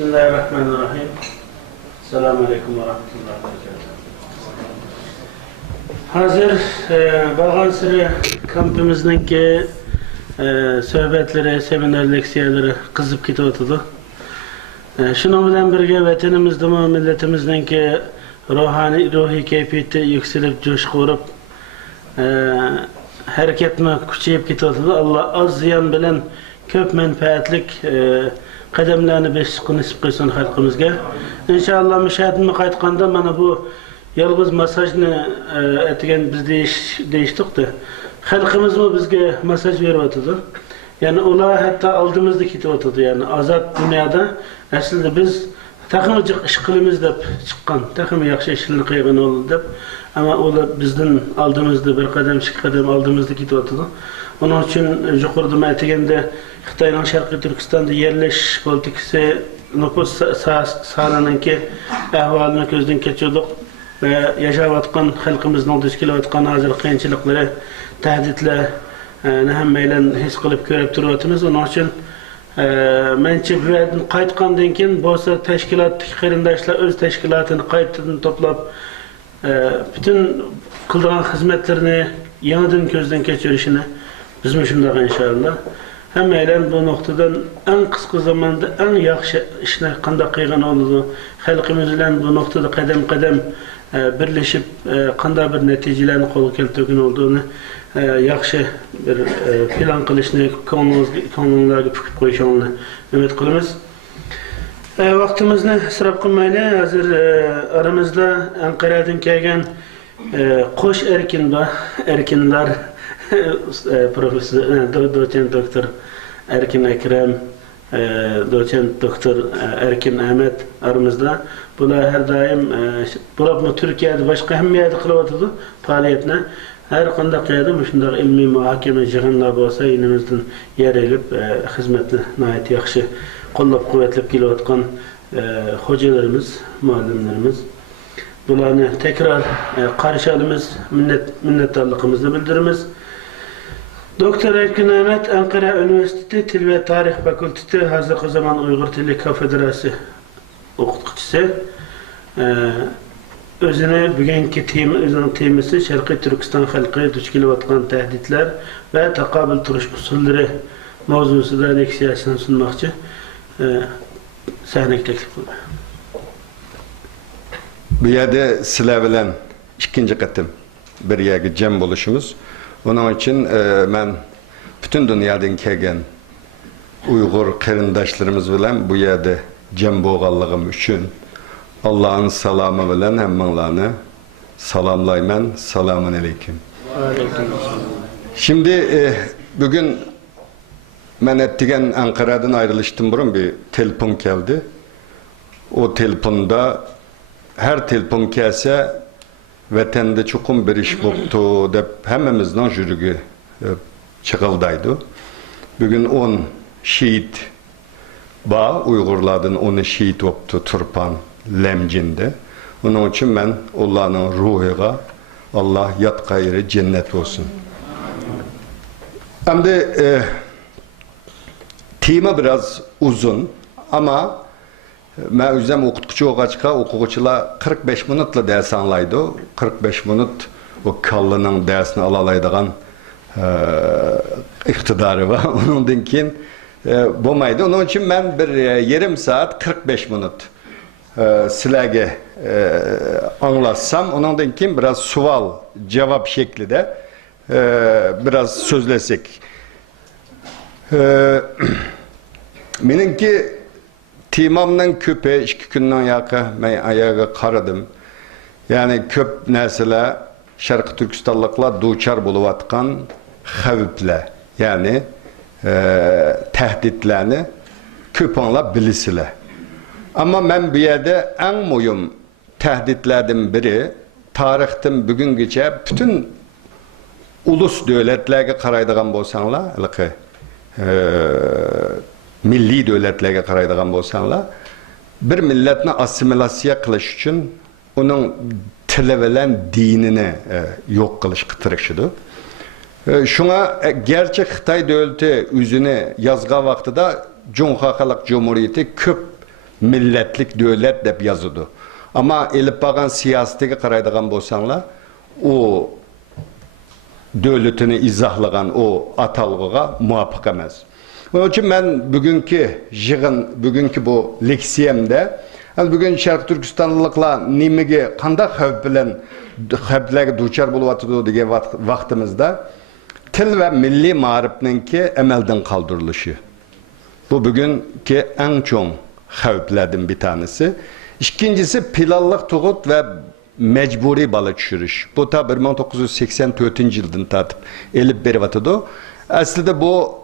Bismillahirrahmanirrahim. Selamun Aleyküm ve Rahmetullahi ve Berekatuhu. Hazır bağın sıra kampımızdaki sohbetleri, seminer leksiyaları kızıp gidiyordu. Şunun bilen birge vatanımızda mı milletimizdeki ruhi keyfiyeti yükselip coşku vurup hareketme küçüyüp gidiyordu. Allah az ziyan bilen köp menfaatlik kademlerini beşik nisip kılsın halkımızga. İnşallah müşahidimi qaytqanda bana bu yalnız mesajını etken biz değiştik de halkımız mı bizge mesaj veriyordu. Yani ola hatta aldığımızda gidiyordu yani azat dünyada aslında biz takımcık iş kılımız dep çıkan takım yaxşı işlerini kıygan oldu dep ama ola bizden aldığımızda bir kadem iki kadem aldığımızda gidiyordu. Onun için yukarıda etegende Xitayning Sharqiy Turkistonda yerleş politikası nüfus sağlananki ahvalini ko'zdan kechirdik ve yaşayotgan xalqimizning duch kelayotgan hozir qiyinchiliklari, tahdidlar hammaylar his qilib ko'rib turyapmiz. Onun için menimcha bu yerdan qaytgandan keyin bo'lsa tashkilotdagi qarindoshlar o'z tashkilotini qaytadan to'plab bütün qilgan xizmatlarini yangidan ko'zdan kechirishini biz mi shunday inşallah. Hammaylar bu noktadan en kısa zamanda en yaxshi ishni qanday qilgan oldu. Xalqimiz bilan bu noktada qadam qadam birleşip qanday bir natijalarni qo'lga keltirgan olduğunu yaxshi bir plan qilishni ko'ngillarga pukib qo'yishini umid qilamiz. Vaqtimizni isrof qilmaylik. Hozir aramizda Anqaradan kelgan qo'sh erkinlar Profesör, doçent doktor Erkin Ekrem, doçent doktor Erkin Ahmet aramızda. Bunlar her daim bu Türkiye'de başka hem yerde kılavatdı faaliyetine. Her konuda kıyada şunlar ilmi muhakeme cihanlar olsa yinimizden yer elip hizmetli nayet yakşı kollap kuvvetlip kilovatkan hocalarımız, muallimlerimiz. Bunlarını tekrar karşılığımız, minnettarlığımızı bildirimiz. Doktor Erkin Ahmet Ankara Üniversitesi Dil ve Tarih Fakültesi hazırki zaman Uygur Dili Kafedrası okutkucusu. Özüne bugünkü temisi Şarkı Türkistan halkı duç kelayotgan tehditler ve takabül turuş usulleri mavzusida leksiyasını sunmakçı. Sahneye teklif kıldı. Bu yerde sizler bilen ikinci katım bir yerge cem buluşumuz. Onun için ben bütün dünyadan kelgen Uygur qarindaşlarımız bilen bu yerde cem boğallığım için Allah'ın salamı bilen hemmanlarını salamlayman. Selamun aleyküm. Şimdi bugün ben ettigen Ankara'dan ayrılıştım burun bir telefon geldi. O telefonda her telefon gelse vatanda çokum bir iş boptu dep hemmemizden jürüge çıkıldaydı. Bugün 10 şehit Uygurlardan 10 şehit boptu Turpan, Lemcin'de. Onun için ben Allah'ın ruhuna Allah yat gayrı cennet olsun. Hem de tema biraz uzun ama ben özüm okutkucu oğaçka okuğuçular 45 minutla ders anlaydı. 45 minut o kallının dersini alalaydıgan iktidarı var. Onun için bulmaydı. Onun için ben bir yarım saat 45 minut sizlerge anlatsam. Onun için biraz sual cevap şeklinde biraz sözlesek. Benimki timamdan köpe 2 günden yakı ben ayağa karadım. Yani köp nesile Şarkı Türkistanlıkla duçar buluvatkan xavipler yani tehditlerini köpanla bilisile. Ama ben bir yerde en mühim tehditlerden biri tarihten bugün geçe bütün ulus devletlerge karaydıgan bolsanlar milli devletlerge karaydıgan bolsanlar bir milletini asimilasya kılış için onun tili bilen dinini yok kılış kıtırışıdır. Şuna gerçek Xitay devleti yüzünü yazga vaxtıda Cumhuriyeti Cumhuriyeti köp milletlik devlet dep yazıdı. Ama elip bakan siyasetiga qaraydigan bolsanglar, o devletini izahlagan o atalgıga muvaffak emas. Onun için ben bugünkü bu leksiyemde, bugün Şarkı Türkistanlıkla nimege qanday xavflarga duçar bolup degan vaqtimizda til ve milli ma'rifninki amaldan qaldırılışı. Bu bugünkü en çok xavflardan bir tanesi. İkincisi pilallık tuğut ve mecburi balık düşürüş. Bu ta 1984 yıldan tartip elip berivatıdı. Aslında bu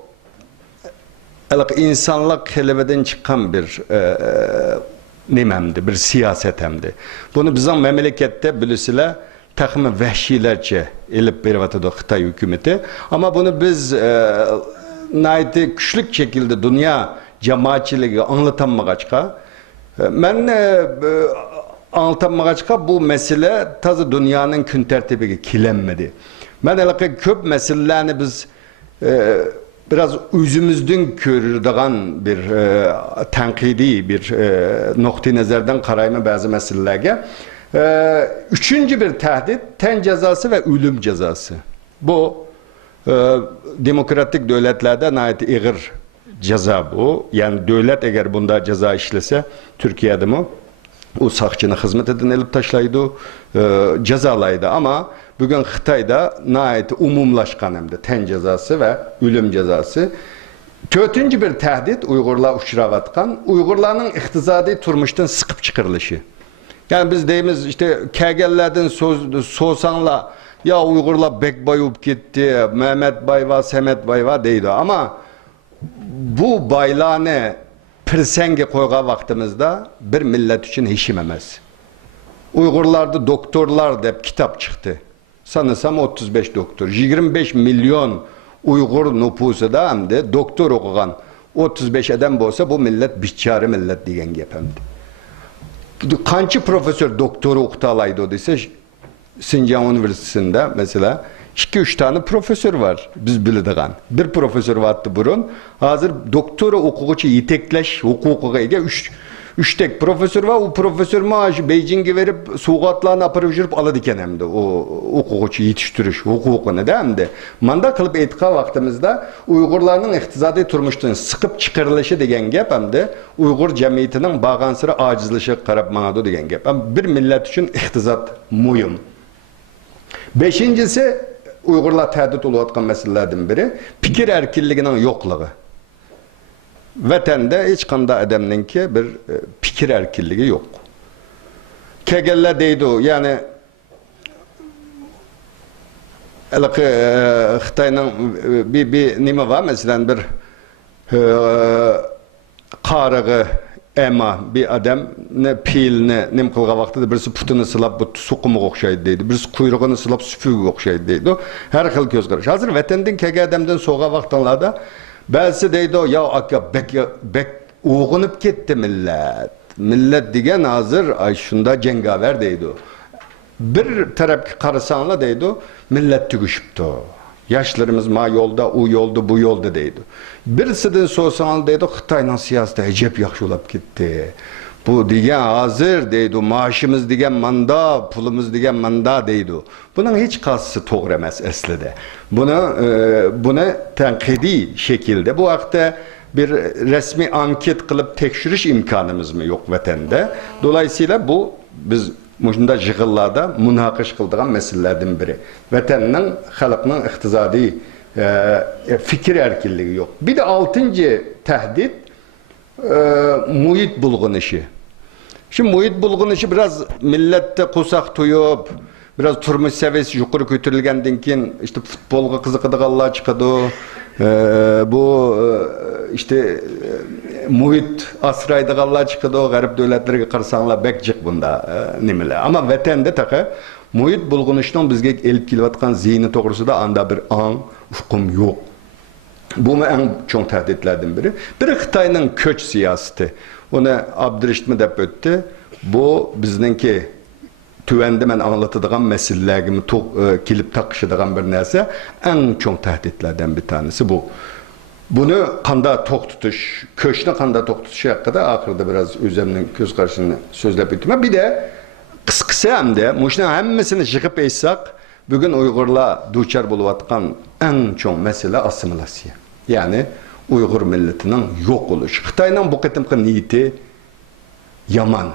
insanlık kelebeden çıkan bir bir siyasetemdi. Bunu bizim memlekette bilisiyle takımı vahşilerce elip berivatıdı Xitay hükümeti. Ama bunu biz nayeti güçlük şekilde dünya cemaatçiliği anlatamagaçka ben anlatamagaçka bu mesele tazı dünyanın gün tertibiga kilenmedi. Ben köp meselelerini biz biraz özümüzden körürdüğün bir tenkidi bir nokta nazardan karayma bazı meselelerge. Üçüncü bir tehdit ten cezası ve ölüm cezası. Bu demokratik devletlerde nayet ağır ceza bu. Yani devlet eğer bunda ceza işlese Türkiye'de mi o sakçını hizmet edin elip taşlaydı, cezalaydı ama bugün Xitay'da nayet umumlaşkan hem de ten cezası ve ölüm cezası. Dördüncü bir tehdit Uygurlar uçuravatkan, Uygurların iktisadi turmuştan sıkıp çıkarılışı. Yani biz deyimiz işte KG'lerden soğusanla ya Uygurlar bek bayıp gitti, Mehmet Bayva, Semet Bayva deydi ama bu baylane pirsenge koyga vaktimizde bir millet için hiçimemez. Uygurlarda doktorlar dep kitap çıktı. Sanırsam 35 doktor. 25 milyon Uygur nüfusu da hem de doktor okugan 35 adam olsa bu millet biçare millet diyen gepemdi. Kancı profesör doktoru okutalaydı o dese Sincan Üniversitesi'nde mesela 2-3 tane profesör var biz bildiğin. Bir profesör vardı burun. Hazır doktora okuguçu yetekleş hukukuga ege 3 tek profesör var. O profesör maaşı Beijing'e verip suğatlarını aparıp жүрüp aladı iken hem de o okuguçu yetiştiriş hukukunu da hem de. Manda kılıp etika vaktimizde Uygurların iktisadi turmuştan sıkıp çıkarılışı degen gep hem de Uygur cemiyetinin bağansırı acizleşe qarab manadı degen gep. Bir millet için iktisat muyum. Beşincisi Uygurlar tehdit oluatkan meselelerden biri fikir erkilliğinin yokluğu. Vatanda hiç kanda adamınki bir fikir erkilliği yok. Kegeller deydi yani Xitay'nın bir nime var mesela bir qarığı ama bir adam ne pilini nim kılga vaxtıda birisi putunu sılap bu suqumu oxşaydı deydi. Birisi kuyruğunu sılap süpüğü oxşaydı deydi. Her xil göz qarış. Hazır vatandın kege adamdan soğa vaxtanlarda belsi deydi ya akka bek uğunup gitti millet. Millet degen hazır ay şunda cengaver deydi. Bir taraf qarısanla deydi millet tügüşüptü. Yaşlarımız ma yolda, o yolda, bu yolda deydi. Birisinden sorsanız deydi, Xitay'ın siyaseti acayip yaxşı olap gitti. Bu degen hazır deydi, maaşımız degen manda, pulumuz degen manda deydi. Bunun hiç kasısı doğru emas aslında. Bunu tenkidi şekilde, bu vakti bir resmi anket kılıp tekşürüş imkanımız mı yok vatanda. Dolayısıyla bu biz Muşunda jığıllarda münakış kıldığın meselelerden biri. Vatanın, halkının iktisadi fikir erkilliği yok. Bir de 6. tehdit muhit bulgunuşu. Şimdi muhit bulgunuşu biraz millette kusak tuyup, biraz turmuş seviyesi yukarı götürülgenden keyin işte futbolga kızıqıdığanlar çıkadı. Bu işte muhit asraydığanlar çıkadı. Garip devletlerge qarsanlar bekcik bunda nimeler. Ama vatanda taqa muhit bulgunuşunun bizge elip kelyapatkan zihni toğrusida anda bir an, ufkum yok. Bu en çok tehditlerden biri. Biri Xitay'nın köç siyaseti. Onu Abdurrahman dep öttü. Bu bizninki tüvende men anlatıdığım meselelerimi kilip takışıdığım bir neyse en çok tehditlerden bir tanesi bu. Bunu kanda tok tutuş, köşne kanda tok tutuş hakkında ahırda biraz özümün göz karşısını sözlep ettim. Bir de kısa hem de muşna hemmesini çıkıp eysak bugün Uygurlar duçar buluvatkan en çok mesele asimilasyon. Yani Uygur milletinin yok oluşu. Xitay'nın bu kıtımkı niyeti yaman.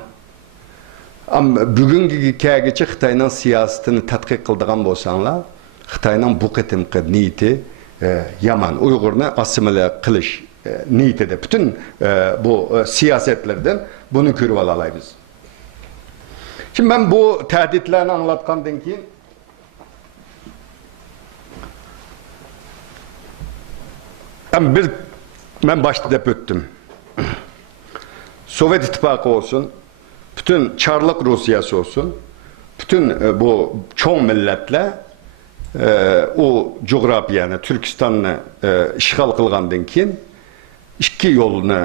Ama bugünkü kâgiçi Xitay'nın siyasetini tatkik kıldığın bolsanlar, Xitay'nın bu kıtımkı niyeti yaman. Uygur'unu asimile kılış niyeti de. Bütün bu siyasetlerden bunu körüp alalayız. Şimdi ben bu tehditlerini anlatkandan keyin ben başta dep öttüm. Sovyet İttifakı olsun, bütün Çarlık Rusyası olsun, bütün bu çoğun milletle o coğrafyanı, Türkistan'ı işgal kılgandan keyin iki yolunu,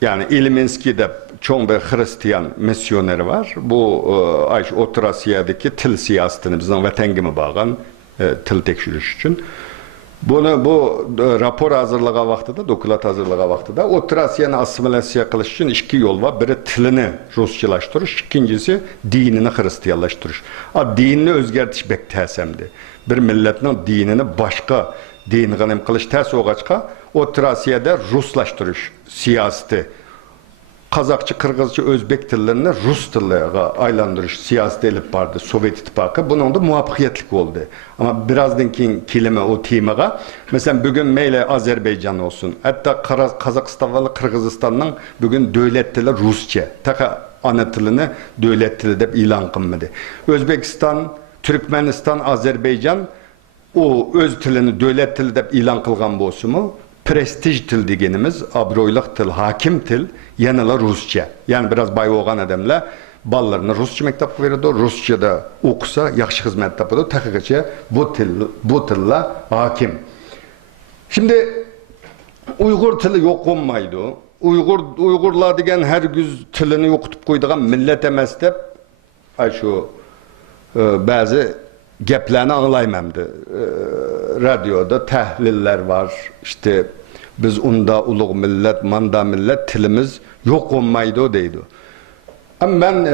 yani İlminski'de çoğun bir Hristiyan misyoneri var. Bu Orta Asya'daki til siyasetini bizden vatangimi bağlan til tekşürüş için. Bunu bu rapor hazırlığa vaxtıda, dokulat hazırlığa vaxtıda Orta Asya'nı assimilasiya kılış için iki yol var. Biri tilini Rusçalaştırış, ikincisi dinini Hristiyanlaştırış. Dinini özgertiş bek təsemdi. Bir milletin dinini başka din gıным kılış təs oğaçka Orta Asya'da Ruslaştırış siyaseti. Kazakçı, Kırgızcı, Özbek tillerini Rus tillerine aylandırış siyaseti elip vardı Sovyet İttifakı. Bunun da muvaffakiyetlik oldu. Ama birazdan kelime o temaga, mesela bugün meyle Azerbaycan olsun, hatta Kazakistan ve Kırgızistan'ın bugün devlet dili Rusça. Taka ana tilini devlet dili de ilan kılmadı. Özbekistan, Türkmenistan, Azerbaycan o öz tilini devlet dili de ilan kılgan bolsu mu? Prestij til degenimiz, abroyluk til, hakim til, yanıla Rusça. Yani biraz bay olgan adamlar ballarını Rusça mektep verirdi, Rusça'da okusa, yaxşı hizmet yapıyordu, tahkikiçe bu tille hakim. Şimdi Uygur tili yok olmaydı. Uygurlar degen her güz tilini yokutup koyduğun millet emas dep, şu bazı geplerini anlaymadı. Radyoda tahliller var. İşte biz unda ulug millet, manda millet tilimiz yok olmaydı deydi. Ama ben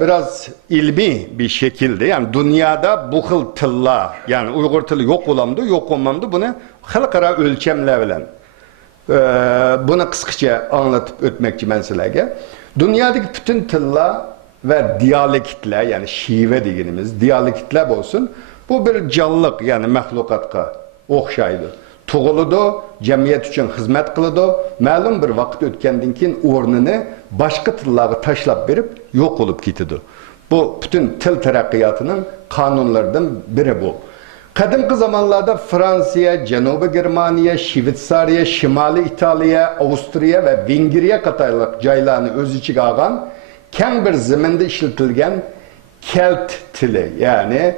biraz ilmi bir şekilde yani dünyada bu xil tilla yani Uygur tili yok olamdı, yok olmamdı bunu halkara ölçemler bilen bunu kısaca anlatıp ötmekçi ben sizlerge. Dünyadaki bütün tilla ve diyalektler yani şive dediğimiz diyalektler olsun bu bir canlılık yani mahlukatka okşaydı. Tuğuludu, cemiyet için hizmet kılıdı. Malum bir vakit ötkenden keyin o'rnini başka tillarga taşlap berip yok olup gitidi. Bu bütün til terakkiyatının kanunlardan biri bu. Kadimki zamanlarda Fransiya, Janubi Germaniya, Şvitsariya, Şimali İtalya, Avusturya ve Vengriya katarlık caylarını öz içine algan keng bir zeminde işletilgen Kelt tili yani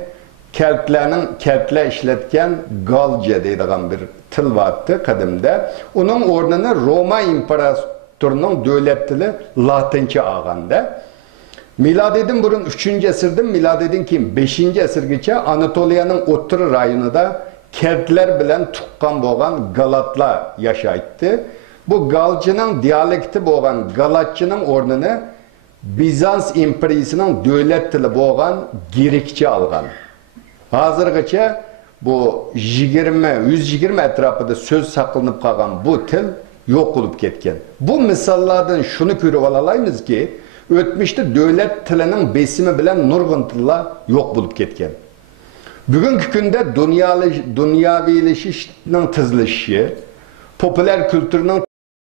Keltler işletken Galce deydiğen bir til vardı kadimde. Onun ornını Roma İmparatorunun devlet dili Latince ağanda. Miladedin burun 3. esirden miladedin kim 5. esirgiçe Anatolia'nın Otur rayonunda Keltler bilen tukkan boğan Galatlar yaşaydı. Bu Galcının diyalekti boğan Galatçının ornını Bizans İmperiyasının devlet dili boğan Girikçe algan. Hazırgıça bu 120 etrafında söz saklanıp kalan bu til yok olup ketken. Bu misallardan şunu görüp alalayımız ki ötmüşte devlet tilinin besimi bilen nurgun tiller yok bulup ketken. Bugünkü günde dünyavileşişinin tızlaşışı, popüler kültürünün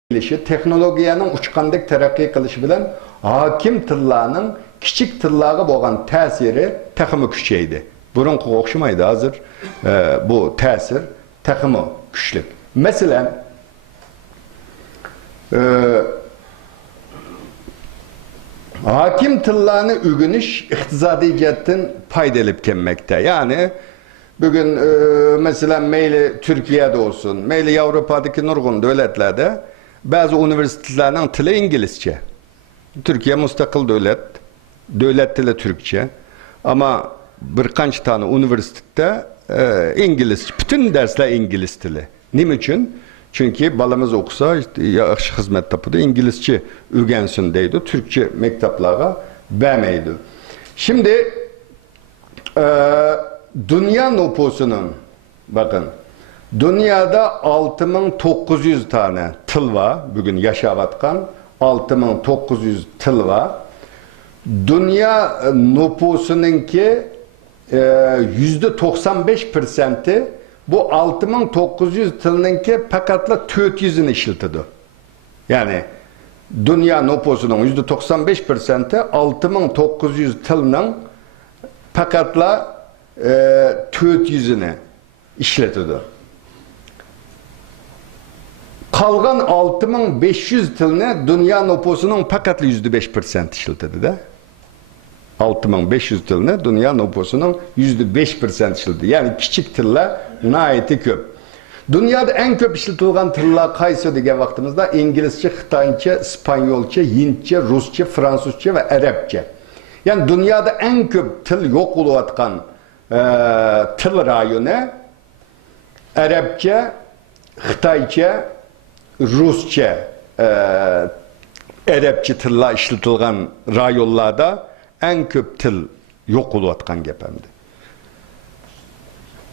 tızlaşışı, teknolojiyanın uçkandık terakki kılışı bilen hakim tillarının kiçik tillarga boğan tesiri takımı küçeydi. Burunku okşumaydı hazır bu tesir takımı güçlük. Mesela hakim tillarını ügünüş iktisadi cihetten faydalıp gelmekte. Yani bugün mesela meyli Türkiye'de olsun, meyli Avrupa'daki nurgun devletlerde bazı üniversitelerinin tili İngilizce. Türkiye müstakil devlet, devlet dili Türkçe. Ama birkaç tane üniversitede İngiliz, bütün dersler İngiliz dili. Niçin? Çünkü balımız okusa yaxşı hizmet tapıdı. İngilizce öğrensin deydi. Türkçe mektaplara vermeydi. Şimdi dünya nüfusunun bakın dünyada 6900 tane tıl var. Bugün yaşavatkan 6900 tıl var. Dünya nüfusununki %95%'i bu 6900 tılınınki pakatla 400'ünü işiltidir. Yani dünya nüfusunun %95%'i 6900 tılının pakatla 400'ünü işletidir. Kalgan 6500 tılını dünya nüfusunun pakatla %5% işletidir de. 6500 tılını dünya nüfusunun %5% işletidir. Yani küçük tıllar nayeti köp. Dünyada en köp işletilgan tıllar kaysı diye vaktimizde İngilizce, Xitayca, İspanyolca, Hintçe, Rusça, Fransızca ve Arapça. Yani dünyada en köp tıl yok oluvatkan tıl rayonu Arapça, Xitayca, Rusça, Arapça tıllar işletilgan rayonlarda en köp tıl yok oluvatkan gepemdi.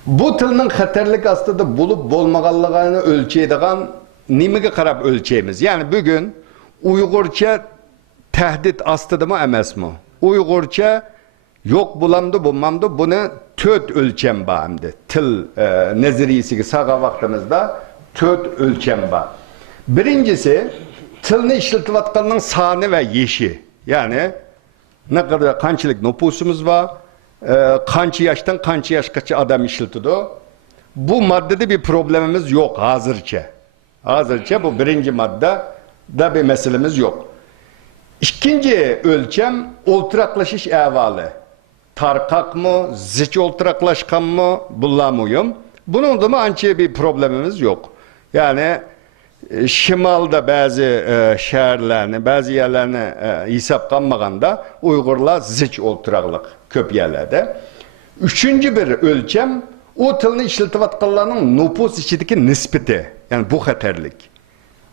Bu tılның xatarlik aslında bulup bolmaganlığını ölçeydigan nimege qarab ölçeymiz. Yani bugün Uygurca tehdit aslında mı emas mı? Uygurca yok bulamdı bulmamdı bunu 4 ölçem bağımdı. Tıl neziriyesi sağa vaktimizde 4 ölçem bağ. Birincisi tılını işletivatkanın sani ve yeşi. Yani ne kadar kançılık nüfusumuz var. Kançı yaştan kançı yaşkaçı adam işletiyor. Bu maddede bir problemimiz yok hazırca. Hazırca bu birinci maddede bir meselemiz yok. İkinci ölçem olturaklaşış ehvali. Tarkak mı, ziç olturaklaşkan mı bulamıyorum. Bunun da mı anca bir problemimiz yok. Yani şimalda bazı şehirlerini, bazı yerlerini hesap kalmaganda Uygurlar ziç olturaklık köp yerlerde. Üçüncü bir ölçem o tılını işletivatkanlarının nüfus içindeki nispeti. Yani bu xatarlik.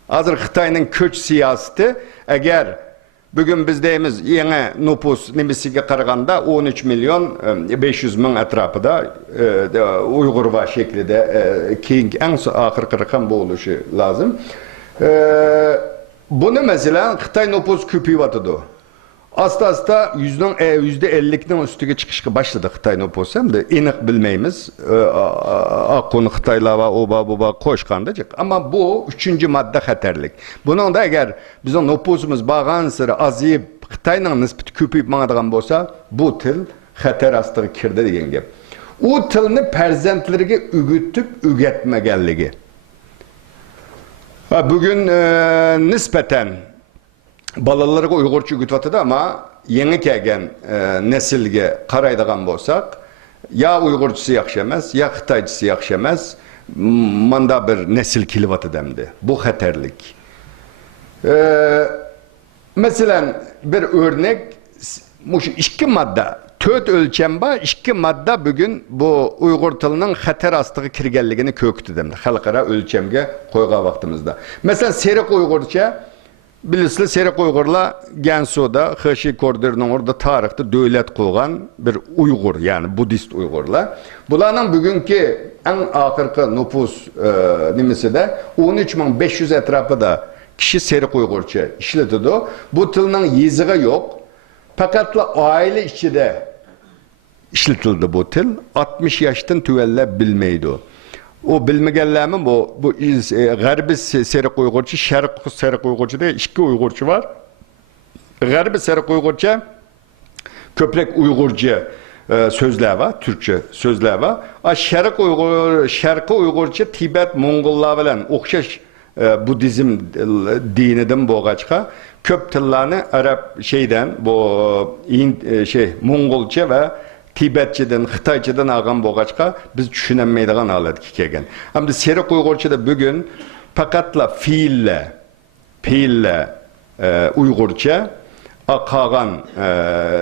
Hazır Xitay'ın köç siyaseti eğer bugün biz deyimiz yeni nüfus nimisiga qaraganda 13 milyon 500 min etrafıda Uygur var şeklinde keyin en ahırkı rakam bu oluşu lazım. Bunu mesela Xitay nüfus köpüyüvatıdı. Asta %50'nin üstüge çıkışa başladı Xitay nüfusu hem de inik bilmeyimiz. Akkonu Xitayla oba koşkandacık. Ama bu üçüncü madde xatarlik. Bunun da eğer bizim nüfusumuz bağın sıra azıyıp Xitay'ın nispeti köpüyüp mağadagan bolsa bu tıl xatar astığı kirdi degen gep. O tılını perzentlerine ügütüp ügetmegenligi. Bugün nispeten balalarga Uygurca ügütüvatıdı ama yeni kelgen nesilge qaraydigan bolsak ya Uygurcası yaxşı emas, ya Xitaycısı yaxşı emas, manda bir nesil kilivatı demdi. Bu xatarlik. Mesela bir örnek, iki madde, 4 ölçem var, 2 madde bugün bu Uygur tılının xatar astığı kirgenligini köktü demdi. Halkara ölçemge koyga vaktimizde. Mesela Serik Uygurca bilisli Serik Uygurlar Gansu'da, Xeşi Kordur'un orada tarihte devlet koygan bir Uygur yani Budist Uygurlar. Bunların bugünkü en ahırkı nüfus nimisi de 13.500 etrafı da kişi Serik Uygurca işletiyordu. Bu tılının yazığı yok. Fakat aile içinde işletildi bu tıl. 60 yaştan tüvelle bilmeydi. O bilmegenlerimi bu Garbi Serik Uygurca, Şerq Serik Uygurca diye iki Uygurca var. Garbi Serik Uygurca köprek Uygurca sözler var, Türkçe sözler var. Şerq Uygurca Tibet Mongollar bilen okşaş Budizm dininden boğaçka köp tıllarını Arap şeyden bu Mongolca ve Tibetçeden, Xitayçadan ağam boğaçka biz düşünemeydiğen ağladık kelgen. Ama Serik Uygurca'da bugün fakatla fiille Uygurca akağan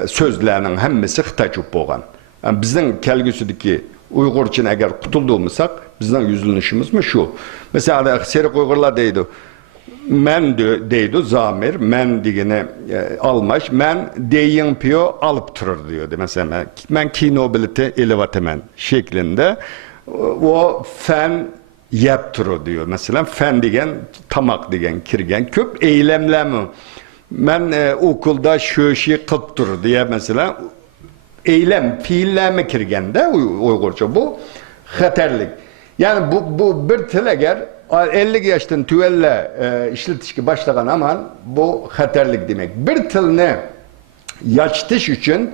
sözlerinin hemmesi Xitayça boğan. Yani bizden kelgüsüdeki Uygurçun eğer kutulduğumuzsak bizden yüzülüşümüz mü şu? Mesela Serik Uygurlar deydi. Men deydi zamir, men digine almış, men deyin piyo alıp durur diyordu. Mesela men kinobilite elevatemen şeklinde o fen yaptırır diyor. Mesela fen digen, tamak digen, kirgen, köp eylemlemi. Men okulda şu işi kılıp durur diye mesela eylem, fiilleme kirgende Uygurca bu xatarlik. Yani bu bir til eğer 50 yaştan tüvelle işletişki başlayan aman bu xatarlik demek. Bir tilni yaştış için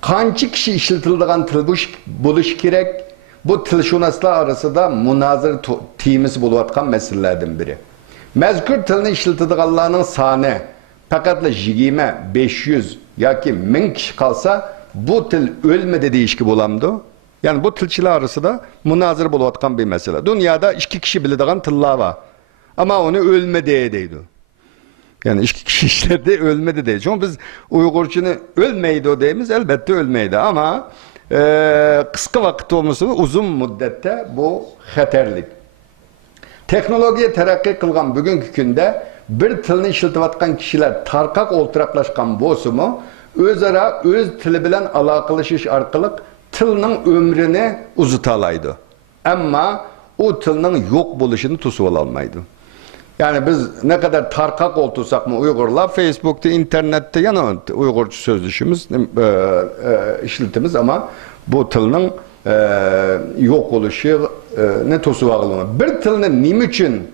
kançı kişi işletildiğin til buluş gerek. Bu tilşunaslar arasında münazır temiz buluvatkan meselelerden biri. Mezkur tilni işletildiğinlerinin sahne fakat 20, 500 ya ki 1000 kişi kalsa bu til ölmedi deyişki bulamdı. Yani bu tilçiler arasında münazır buluvatkan bir mesele. Dünyada 2 kişi bildiğin tiller var. Ama onu ölme deydi. Yani 2 kişi işledi ölmedi deydi. Çünkü biz Uygurçunu ölmeydi o deyimiz elbette ölmeydi ama kısa vakit olması uzun müddette bu xatarlik. Teknolojiye terakki kılgan bugünkü günde bir tilini işletivatkan kişiler tarkak olturaklaşkan bozumu özara öz tili bilen alakalaşış arkalık tilinin ömrünü uzutalaydı. Ama o tilinin yok buluşunu tusu olamaydı. Yani biz ne kadar tarkak oltursak mı Uygurlar Facebook'ta, internette yani Uygurcu sözleşimiz işletimiz ama bu tilinin yok oluşu ne tusu olamaydı. Bir tilini nim için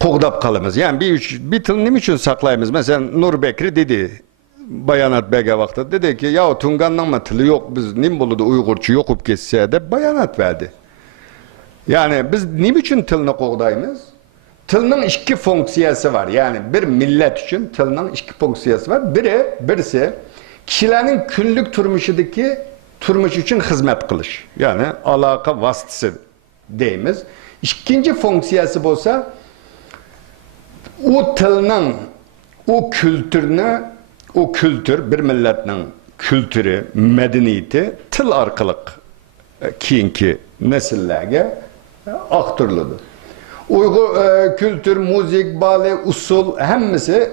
qoğdap kalımız. Yani bir til nim için saklayımız. Mesela Nur Bekri dedi bayanat bege vakti dedi ki ya Tungan'ın mı tili yok biz nim buludu Uygurçu yokup geçse de bayanat verdi. Yani biz nim için tilini qoğdayımız? Tilinin 2 fonksiyası var. Yani bir millet için tilinin 2 fonksiyası var. Birisi kişilerin günlük turmuşudaki turmuş için hizmet kılış. Yani alaka vasıtısı deyimiz. İkinci fonksiyası olsa o tilinin o kültürünü o kültür bir milletin kültürü, medeniyeti til arkalık kiyinki nesillerge aktarıldı. Uygur kültür, müzik, bale, usul hemmisi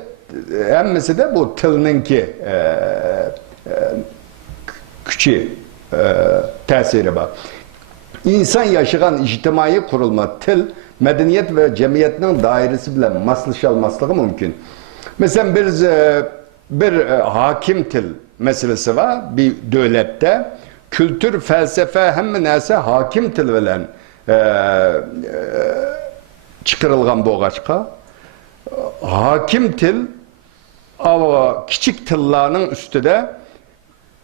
de bu tilininki küçük tesiri var. İnsan yaşayan ictimai kurulma til, medeniyet ve cemiyetinin dairesi bile maslışalmaslığı mümkün. Mesela bir hakim til meselesi var bir devlette. Kültür, felsefe hem neyse hakim til bilen çıkarılgan bu ağaçka. Hakim til küçük tillarının üstüde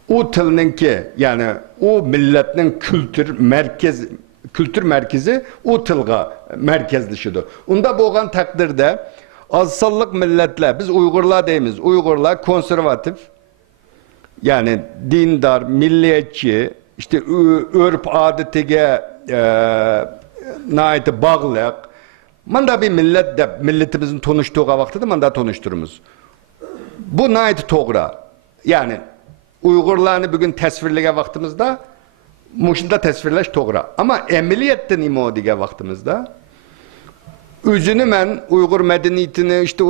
o tilninki yani o milletinin kültür merkezi o tilga merkezleşidir. Onda boğan takdirde azsallık milletler, biz Uygurlar deyimiz, Uygurlar konservatif, yani dindar, milliyetçi, işte örp adetige naiti bağlıq. Manda bir millet de, milletimizin tonuştuğu vaxtıdır, manda tonuşturumuz. Bu naiti toğra. Yani Uygurlarını bugün təsvirlige vaxtımızda, muşunda təsvirleş toğra. Ama emeliyetten imo dige vaxtımızda, özünü men Uygur medeniyetini işte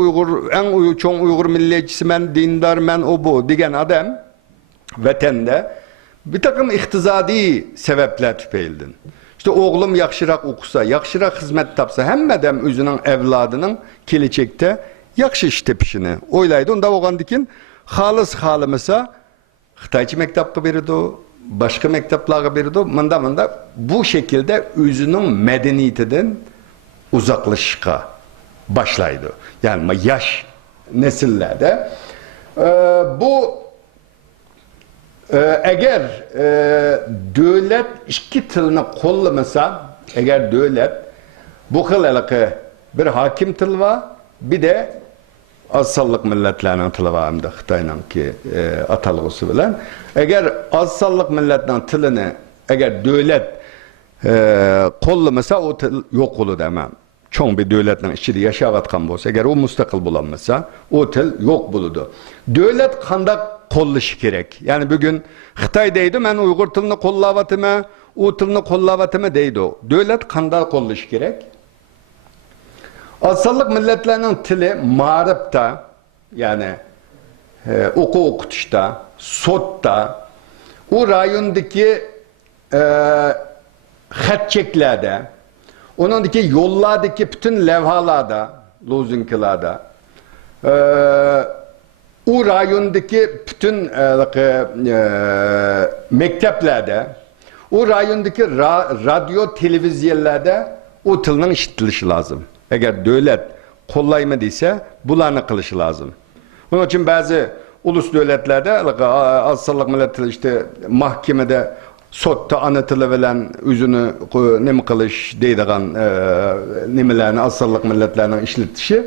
çoğun Uygur milliyetçisi men dindar men o bu diyen adam vatanda bir takım ihtizadi sebepler tüpeydin. İşte oğlum yaxşırak okusa, yaxşırak hizmet tapsa hemmeden özünün evladının kelecekte yaxşı iş tepişini oylaydı. Onda oğan dikin halımısa Xitaycı mektapka verirdi o, başka mektaplara verirdi o. Manda bu şekilde özünün medeniyetinden uzaklaşışka başlaydı. Yani yaş nesillerde bu eğer devlet 2 tilini kollamasa eğer devlet bu kılalıkı bir hakim til var bir de azsallık milletlerinin tili var hem de Xitay'nın ki atalıgısı bilen eğer azsallık milletlerinin tilini eğer devlet kollamasa o til yok olur demem. Çoğun bir devletin içinde yaşayatkan olsa, eğer o müstakil bulanmasa, o til yok buludu. Devlet kandak qo'llashi kerak. Ya'ni bugun Xitoy deydi, men Uyg'ur tilini qo'llayapman, u tilni qo'llayapman deydi. Davlat qanday qo'llashi kerak? Azsalliq millatlarning tili ma'rifda, ya'ni o'quv o'qitishda, sotda, u rayondagi xatcheklarda, onundaki yollardaki bütün levhalarda, lozinkilarda, o rayondaki bütün mekteplerde, o rayondaki radyo, televizyonlarda o tilinin işitilişi lazım. Eğer devlet kollaymadıysa bularını kılışı lazım. Onun için bazı ulus devletlerde azsallık milletleri işte mahkemede sotda ana tili bilan o'zini nima qilish deydigan nimalarni azsalliq millatlarning ishlatishi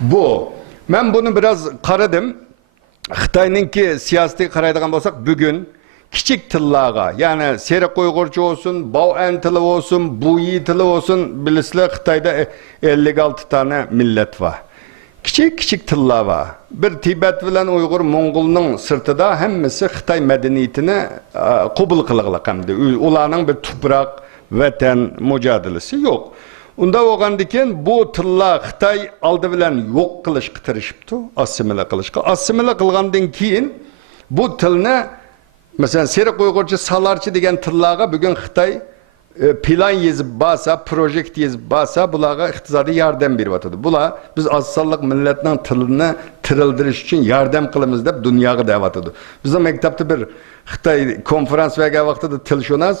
bu. Men buni biraz qaradim. Xitoyninki siyosatiga qaraydigan bo'lsak, bugun kichik tillarga, ya'ni Seriq Uyg'urcha olsun, Bao'an tili olsun, Buyi tili olsun, bilasizlar Xitoyda 56 tane millet var. Kiçik tillar var. Bir Tibet bilen Uygur Mongol'un sırtıda hemmisi Xitay medeniyetini kabul kılıqlıq hamdi. Ularning bir tuprak, vatan mücadelesi yok. Unda oğandiken bu tillar Xitay aldı bilen yok kılışqı tirişipti, assimile kılışqı. Assimile kılgandan keyin bu tilni, mesela Seriq Uygurca, Salarçı degen tillarga bugün Xitay plan yazıp basa, projekt yazıp basa, bularga iqtisadi yardım beriyotdi. Bular biz azsalliq millatning tilini tirildirish uchun yardım qilamiz deb dunyoga da'vatdi. Bizning maktabda bir Xitoy konferans bergan vaqtida tilshunos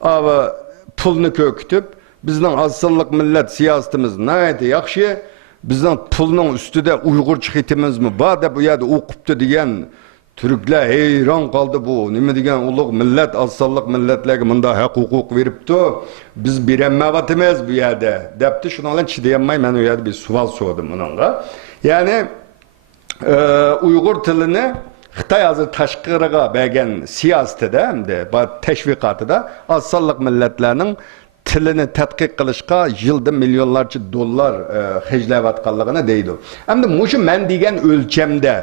ava pulni ko'kitib, bizning azsalliq millat siyosatimiz nayati yaxshi, bizning pulning ustida Uyg'urcha xitimizmi bor deb bu yerda o'qibdi degan Türkler heyran kaldı bu. Nima degan ulug' millat, azsalliq millatlarga bunda haq huquq beribdi. Biz berenmevatimiz bu yerda. Debdi şuna bilan chidayolmay men u yerda bir savol so'radim unga. Ya'ni Uyg'ur tilini Xitoy hozir tashqariga bergan siyosatida hamda tashviqotida azsalliq millatlarning tilini tadqiq qilishga yilda millionlarcha dollar hajlayotganligini deydi. Hamda mushu men degan o'lchamda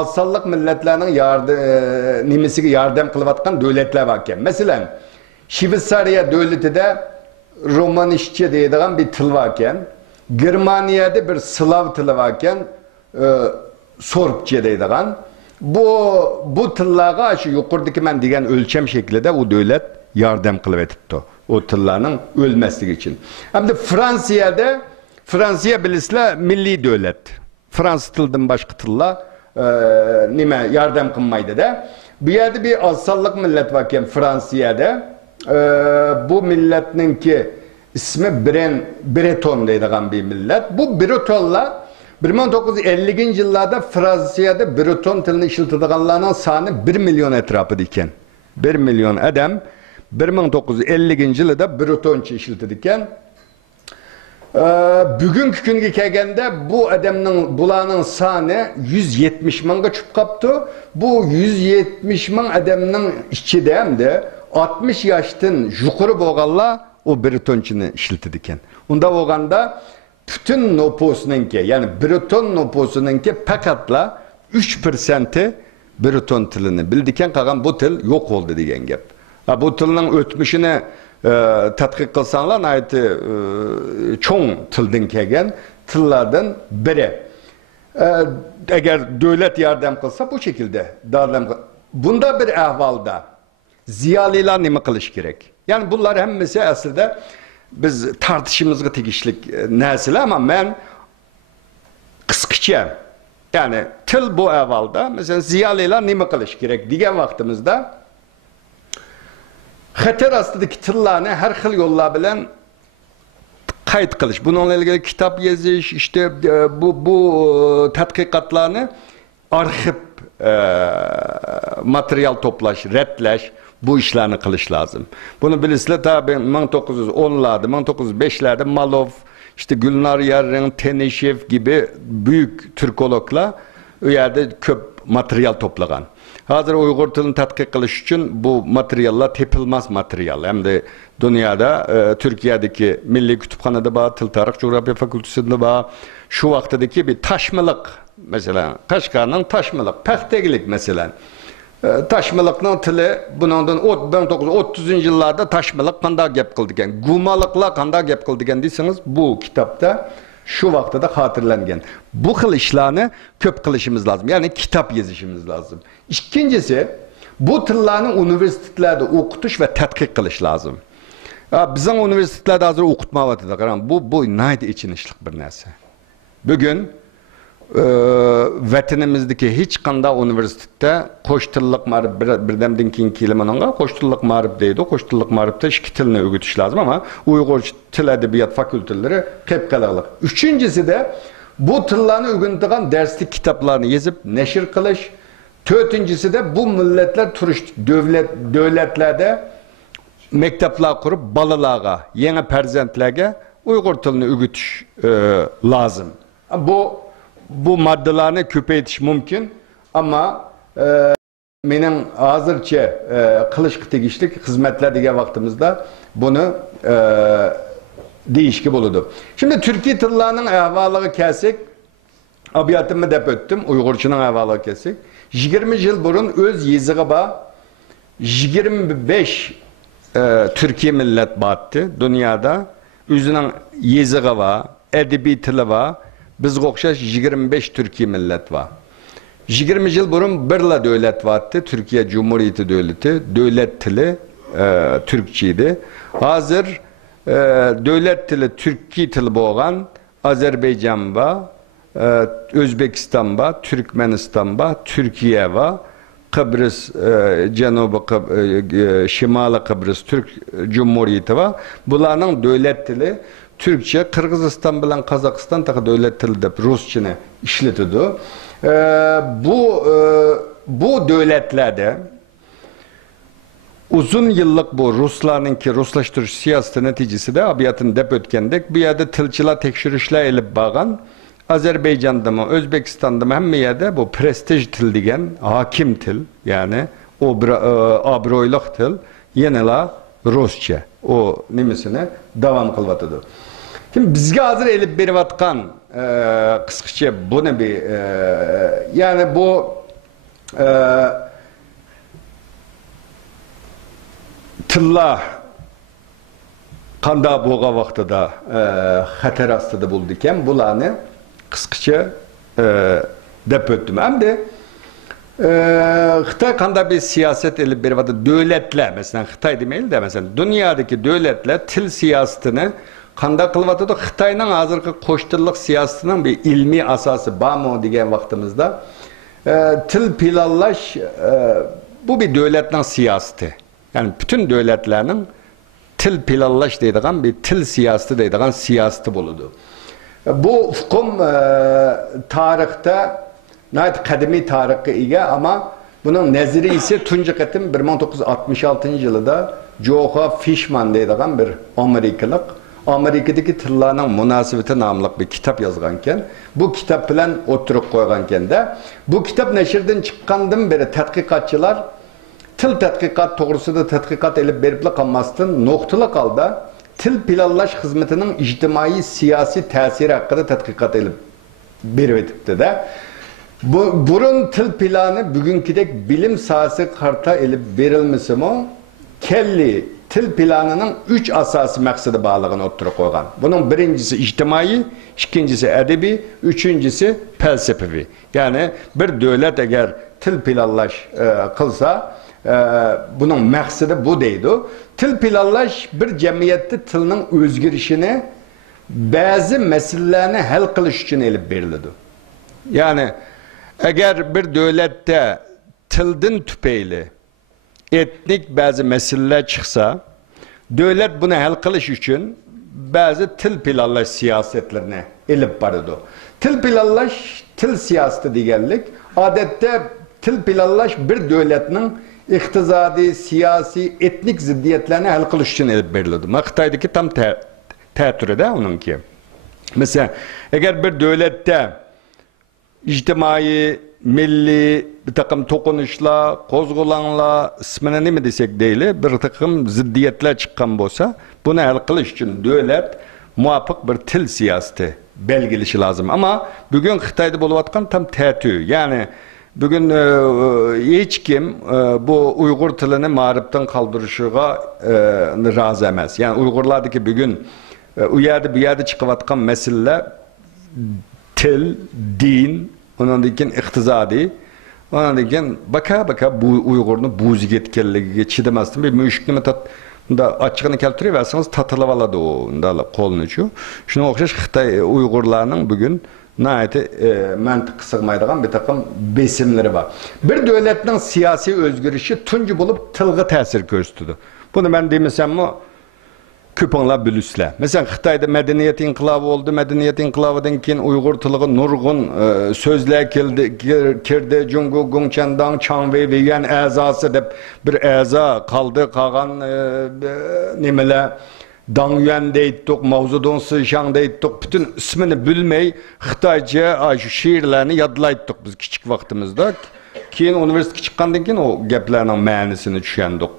azsalliq milletlerinin nimesiga yardım kılıvatkan devletler varken. Mesela Şveysariya devletinde Romanişçe deydiğen bir til varken, Germaniyada bir Slav tili varken, Sorbça deydiğen. Bu tillarga şu yukarıdaki men degan ölçem şeklinde o devlet yardım kılıvetipti. O tillarning ölmesliği için. Hem de Fransiya bilisizlar milli devlet. Fransız tilden başka tillar nime yardım kılmaydı da. Bir yerde bir azsalliq millet varken Fransiyada bu milletninki ismi Breton deydiğen bir millet. Bu Bretonlar 1950 yıllarda Fransiyada Breton tilini işiltidiganlarning soni 1 milyon etrafida ekan. 1 milyon adam 1950 yılda Bretoncha işiltidikan. Bugünkü günge kelgende bu adamның bularning soni 170 mingga chiqib qapti. Bu 170 ming adamning ichida hamda 60 yoshdan yuqori bo'lganlar o Bretonchani ishlatadi ekan. Unda bo'lganda bütün nüfusununki, yani Breton nüfusununki faqatla 3% Breton tilini bildiken qolgan bu til yo'q bo'ldi degan gap. Bu tilning o'tmishini tadqiq qilsanglar, aytdi cho'ng tildan kelgan tillardan biri. Eğer devlet yardım qilsa bu şekilde yardım. Bunda bir ahvalda ziyolilar nima qilish kerak? Yani bunlar hammasi aslida biz tartışımızga tegishli narsalar, ama men qisqacha, yani til bu ahvalda mesela ziyolilar nima qilish kerak degan vaqtimizda xatar ostidagi tillarni har xil yo'llar bilan qayd qilish, bununla ilgili kitap yozish, işte bu tadqiqotlarni arxiv material toplash, retlash, bu işlerini qilish lazım. Bunu bilisizlar, tabi 1910'larda, 1905'lerde Malov, işte Gülnar Yarın, Tenişev gibi büyük Türkologlar o yerde köp material toplagan. Hazır Uygur tilini tadqiq qilish uchun bu materiallar tepilmez material. Hem de dünyada Türkiye'deki Milli Kütüphanada var, Til Tarix Coğrafya Fakültesinde var. Şu vaqtdagi bir taşmalık mesela Kaşgar'ın taşmalık, paxtegilik mesela. Taşmalıkның tili bunundan 1930 yıllarda taşmalık qanda gep qildi ekan, gumalıqlar qanda gep qildi ekan deyseniz bu kitapta şu vaqtida xotirlangan. Bu xil ishlarni ko'p qilishimiz lazım. Yani kitap yazışımız lazım. İkincisi bu tillarni universitetlarda o'qitish va tadqiq qilish lazım. Bizning universitetlarda hozir o'qitmayotdi. Qarang, bu nayt ichinishlik bir narsa. Bugün vatanimizdagi hech qanday universitetda qo'sh tillik ma'rif birdamdan keyin kelmanonga qo'sh tillik ma'rif deydi. Qo'sh tillik ma'rifda ikki tilni o'rgatish lazım ama Uyg'ur til adabiyot fakultetlari qilib qoladi. Üçüncüsü de bu tillarni o'rganadigan darslik kitoblarni yozib nashr qilish. Dördüncüsü de bu milletler turist devletlerde mektepler kurup balalarga, yeni perzentlerge Uygur tilini o'rgatish lazım. Bu maddelerini köpeytiş mümkün ama mening hozircha qilishga tegishli xizmatlar degan vaqtimizda buni deyishga bo'ladi. Şimdi Türkiye tillarining ahvoliga kelsak, abiyatimni deb o'tdim, Uyg'urchaning ahvoliga kelsak, 20 yil burun o'z yezig'i bor 25 Türkiye millet battı dünyada, o'zining yezig'i var, edebi tili var. Bizga o'xshash 25 Türkiye millet var. 20 yıl burun birla devlet vardı, Türkiye Cumhuriyeti devleti, devlet tili Türkçeydi. Hazır devlet tili Türkiye tili bo'lgan Azerbaycan var, Özbekistan var, Türkmenistan var, Türkiye var, Kıbrıs, Şimali Kıbrıs Türk Cumhuriyeti var. Bunların devlet dili Türkçe, Kırgızistan bilen Kazakistan takı devlet dili de Rusçını işletiyordu. Bu devletlerde uzun yıllık bu Ruslaştırış siyaseti neticesi de abiyatını dep ötkendek bir yerde tilçiler tekşürüşler elip bağın Azerbaycan'da mı, Özbekistan'da mı hem yerde bu prestij til degen hakim til yani abroyluk til yenila Rusça o nimesine devam kılvatıdır. Şimdi bizge hazır elip berivatkan kıskıça bu ne bir yani bu tilla kanda boğa vaxtıda xatar astıda buldukken bularını kıskıça dep öttüm. Hem de Xitay kanda bir siyaset elip berivatı devletler mesela Xitay demeyelim de mesela dünyadaki devletler til siyasetini kanda kılvatıda Xitay'nın hazırki koşturluk siyasetinin bir ilmi asası var mı diyen vaktimizde til pilallaş bu bir devletin siyaseti. Yani bütün devletlerinin til pilallaş deydiğen bir til siyaseti deydiğen siyaseti buludu. Bu hukum tarihte nayet kadimi tarihi ege ama bunun neziri ise tuncu ketim 1966 yılında Joe Fishman deydiğen bir Amerikalık Amerika'daki tillarının münasebeti namlıq bir kitap yazganken bu kitap bilen oturup koyganken de bu kitap neşirden çıkkandan beri tədqiqatçılar til tədqiqat doğrusunda tədqiqat elip beripli kalmasın noktalı kaldı til pilallaş hizmetinin ictimai siyasi tesiri hakkında tədqiqat elip beripti de burun til planı bugünkidek bilim sahası karta elip verilmesi mi kelli til planının 3 asası məqsədi bağlığını oturup koygan. Bunun birincisi ictimai, ikincisi edebi, üçüncüsü felsefi. Yani bir devlet eğer til planlaş kılsa bunun məqsədi bu deydi. Til planlaş bir cemiyette tilinin özgürüşünü bazı meselelerini hal kılış için elip verildi. Yani eğer bir devlette tildin tüpeyli etnik bazı meseleler çıksa, devlet bunu hal kılış için bazı til pilallaş siyasetlerine elip barıdı. Til pilallaş, til siyaseti digerlik, adette til pilallaş bir devletinin iktisadi, siyasi, etnik ziddiyetlerini hal kılış için elip verildi. Xitay'daki tam teatürü de onunki. Mesela eğer bir devlette ictimai, milli bir takım tokunuşlar, kozgulanlar, ismine ne mi desek değil, bir takım ziddiyetler çıkan olsa, bunu hal kılış için devlet muvaffaq bir til siyaseti belgilişi lazım. Ama bugün Xitayda boluvatkan tam tertü. Yani bugün hiç kim bu Uygur tilini mağripten kaldırışıga razı emas. Yani Uygurlardaki bugün u yerde bir yerde çıkıvatkan meseleler til, din, ondan keyin iqtisadi, ondan keyin baka bu Uygurni buziga yetganligiga chidamasdan bir mushukni da açığını keltiriverirseniz tatılab aladi o qo'lini shu. Shunga o'xshash Xitoy Uyg'urlarning bugun nayeti mantiqqa sig'maydigan bir takım besimleri var. Bir devletning siyasi o'zgarishi tunji bo'lib tilga ta'sir ko'rsatdi. Buni men demasammi köpünler bilüsler. Mesela Xitayda medeniyet inqilabı oldu. Medeniyet inqilabidan keyin Uygur tiliga nurg'un sözler kirdi. Jungu Gongchandang Changwei degan a'zosi deb bir a'zo qolgan nimalar Dang Yuan deydik, Mao Zedong Sishang deydik. Bütün ismini bilmey Xitoycha shu she'rlarni yodlaydik biz kichik vaqtimizda. Keyin universitetga chiqqandan keyin o gaplarning ma'nosini tushundik.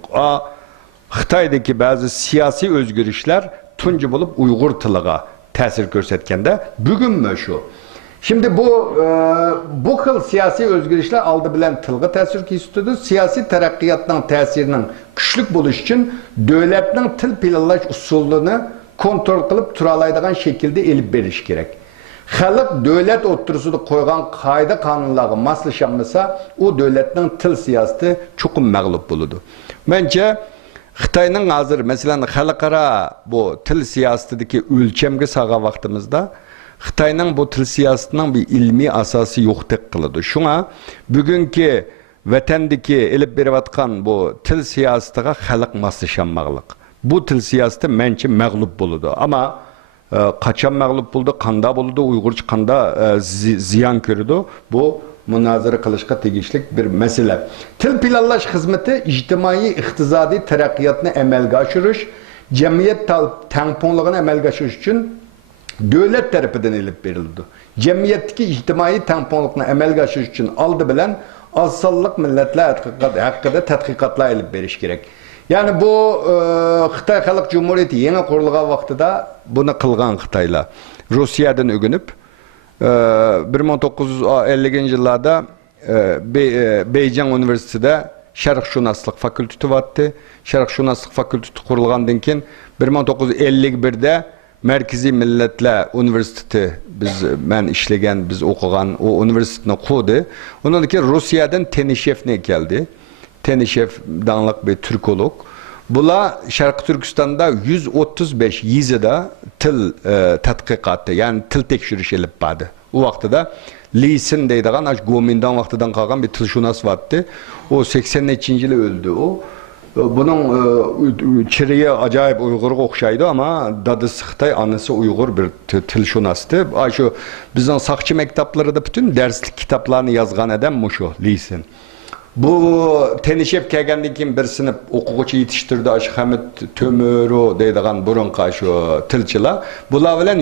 Xitoydagi bazı siyasi özgürlükler tuncu bulup Uygur tiliga ta'sir ko'rsatganda bugunmi shu. Şimdi bu xil siyasi özgürlükler aldı bilen tilga ta'sir ko'rsatdi. Siyasi taraqqiyotning ta'sirining kuchli bo'lishi uchun davlatning til planlash usulini kontrol qilib tura oladigan shaklda elib berish kerak. Xalq davlat o'rtasida qo'ygan qoida qonunlarga moslashamasa, u davlatning til siyosati chuqur mag'lub bo'ladi. Menimcha Xitayning hozir mesela xalqaro bu til siyasetidagi o'lchamga sağa vaqtimizda Xitayning bu til siyasetining bir ilmiy asosi yo'qdek qiladi. Shunga bugungi vatandagi elib berayotgan bu til siyasetiga xalq moslashanmoqlik. Bu til siyaseti menimcha mag'lub bo'ladi. Ama qachon mag'lub bo'ldi, qanda bo'ldi, Uyg'urcha qanda ziyon ko'rdi, bu münazara qilishga tegishli bir mesele. Til planlash xizmati ijtimoiy iqtisodiy taraqqiyotni amalga oshirish, jamiyat tangponligini amalga oshirish uchun davlat tarafidan elib berildi. Jamiyatdagi ijtimoiy tangponlikni amalga oshirish uchun oldi bilan oz sonliq millatlar haqida tadqiqotlar elib berish kerak. Yani bu Xitoy Xalq Cumhuriyeti yangi qurilgan vaqtida buni qilgan Xitoylar Rossiyadan o'rganib 1950 yıllarda Beycan Üniversitesi'de Şərqşünaslık fakülteti vardı. Şərqşünaslık fakülteti kurulgandan keyin 1951'de Merkezi Milletler Üniversitesi ben işlegen, biz okugan o üniversitesine kurdu. Ondan keyin Rusya'dan Tenişev ne geldi? Tenişev danlık bir Türkolog. Bula Şarkı Türkistan'da 135 yizida til tadqiqatı, yani til tekşiriş elip bardı. O vaqtida Lisin deydigan, Gomindan vaqtidan kalgan bir tilşunas vardı. O 80-ci yılı öldü o. Bunun çiriye acayip Uygur'a okşaydı ama dadısı Xitay, anısı Uygur bir tilşunastı. Şu bizden sakçı mektapları da bütün derslik kitaplarını yazgan eden mu şu Lisin. Bu Tenişev kelgandan keyin bir sınıf o'quvchi yetishtirdi, Hamid Tömörü deydigan burunqa şu tilchilar. Bular bilan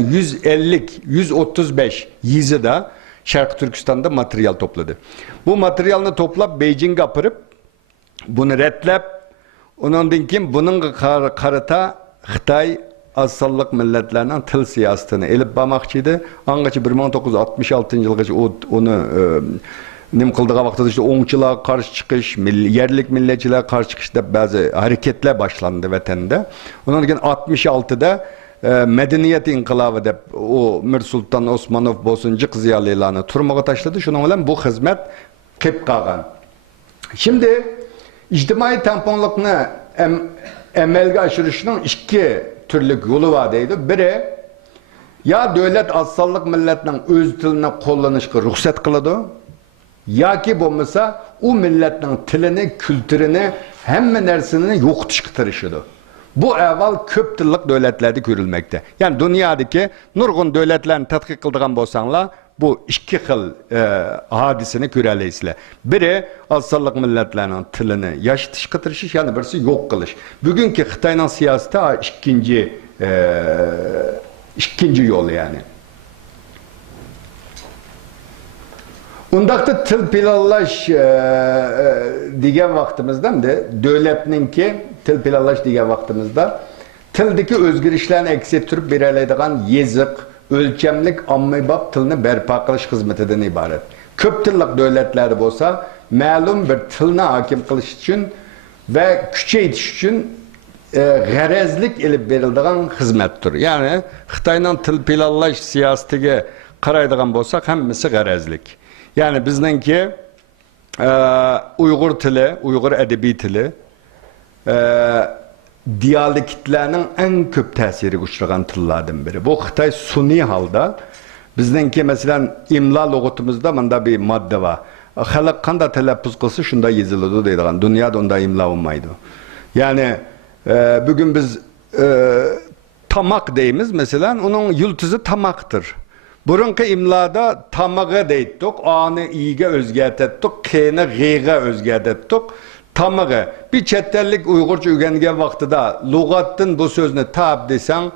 135 yizida Sharq Turkistonda material topladı. Bu materialni toplab Beijingga apirib, buni retlab, ondan keyin buning qarata Xitoy az sonliq millatlarning til siyosatini elib bormoqchi edi. Angacha 1966-yilgacha onu nim kıldığı vaxtda işte oğunçılığa karşı çıkış, yerlik milletçiliğe karşı çıkışta bazı hareketler başlandı vatanda. Ondan sonra 66'da medeniyet inqilabı deb o Mir Sultan Osmanov Bosuncuq ziyalilarını turmağa taşladı. Şunun bilan bu hizmet kep qalgan. Şimdi ictimai tamponluqni amalga oshirishning ikki türlük yolu var deydi. Biri ya devlet az sonliq millatning o'z tilini qo'llanishga ruxsat qiladi. Yaki bo'lmasa u millatning tilini, kültürünü, hamma narsasini yo'qotishga tirishadi. Bu avval ko'p tillik davlatlarda ko'rilmoqda. Yani dunyodagi nurg'un davlatlarni tadqiq qildigan bo'lsanglar, bu ikki xil hodisani ko'ra olasizlar. Biri az sonliq millatlarning tilini yashitishga tirishish, yana birisi yo'q qilish. Bugungi Xitoyning siyosati ikkinchi yo'l yani. Undaqda til planlash degan vaqtimizda, devletninki til planlash degan vaqtimizda tildeki özgürişlerini aks ettirip bereleydiğen yazık, ölçemlik, ammibab tilini berpa qilish xizmetinden ibaret. Köp tillik devletlerde bolsa, ma'lum bir tilni hakim qilish için ve küçeytiş için g'arazlik ilib berildiğin xizmettir. Yani Xitayning til pilollash siyosatiga qaraydigan bo'lsak, hammasi g'arazlik. Yani bizningki Uyg'ur tili, Uyg'ur edebi tili diyalektlarning eng ko'p ta'siriga uchragan tillardan biri. Bu Xitoy sun'iy holda bizningki masalan imlo lug'atimizda manda bir modda var. Xalq qanday talaffuz qilsa shunday yoziladi deydigan. Dunyoda unday imlo bo'lmaydi. Yani bugün biz tamak deyimiz mesela onun yultuzu tamaktır. Burunki imlada tamağı deyittik, a'ni i'ga o'zgartirdik, q'ni g'ga o'zgartirdik. Tamağı bir chettellik Uyg'urcha o'rgangan vaqtida lug'atdan bu so'zni tab desang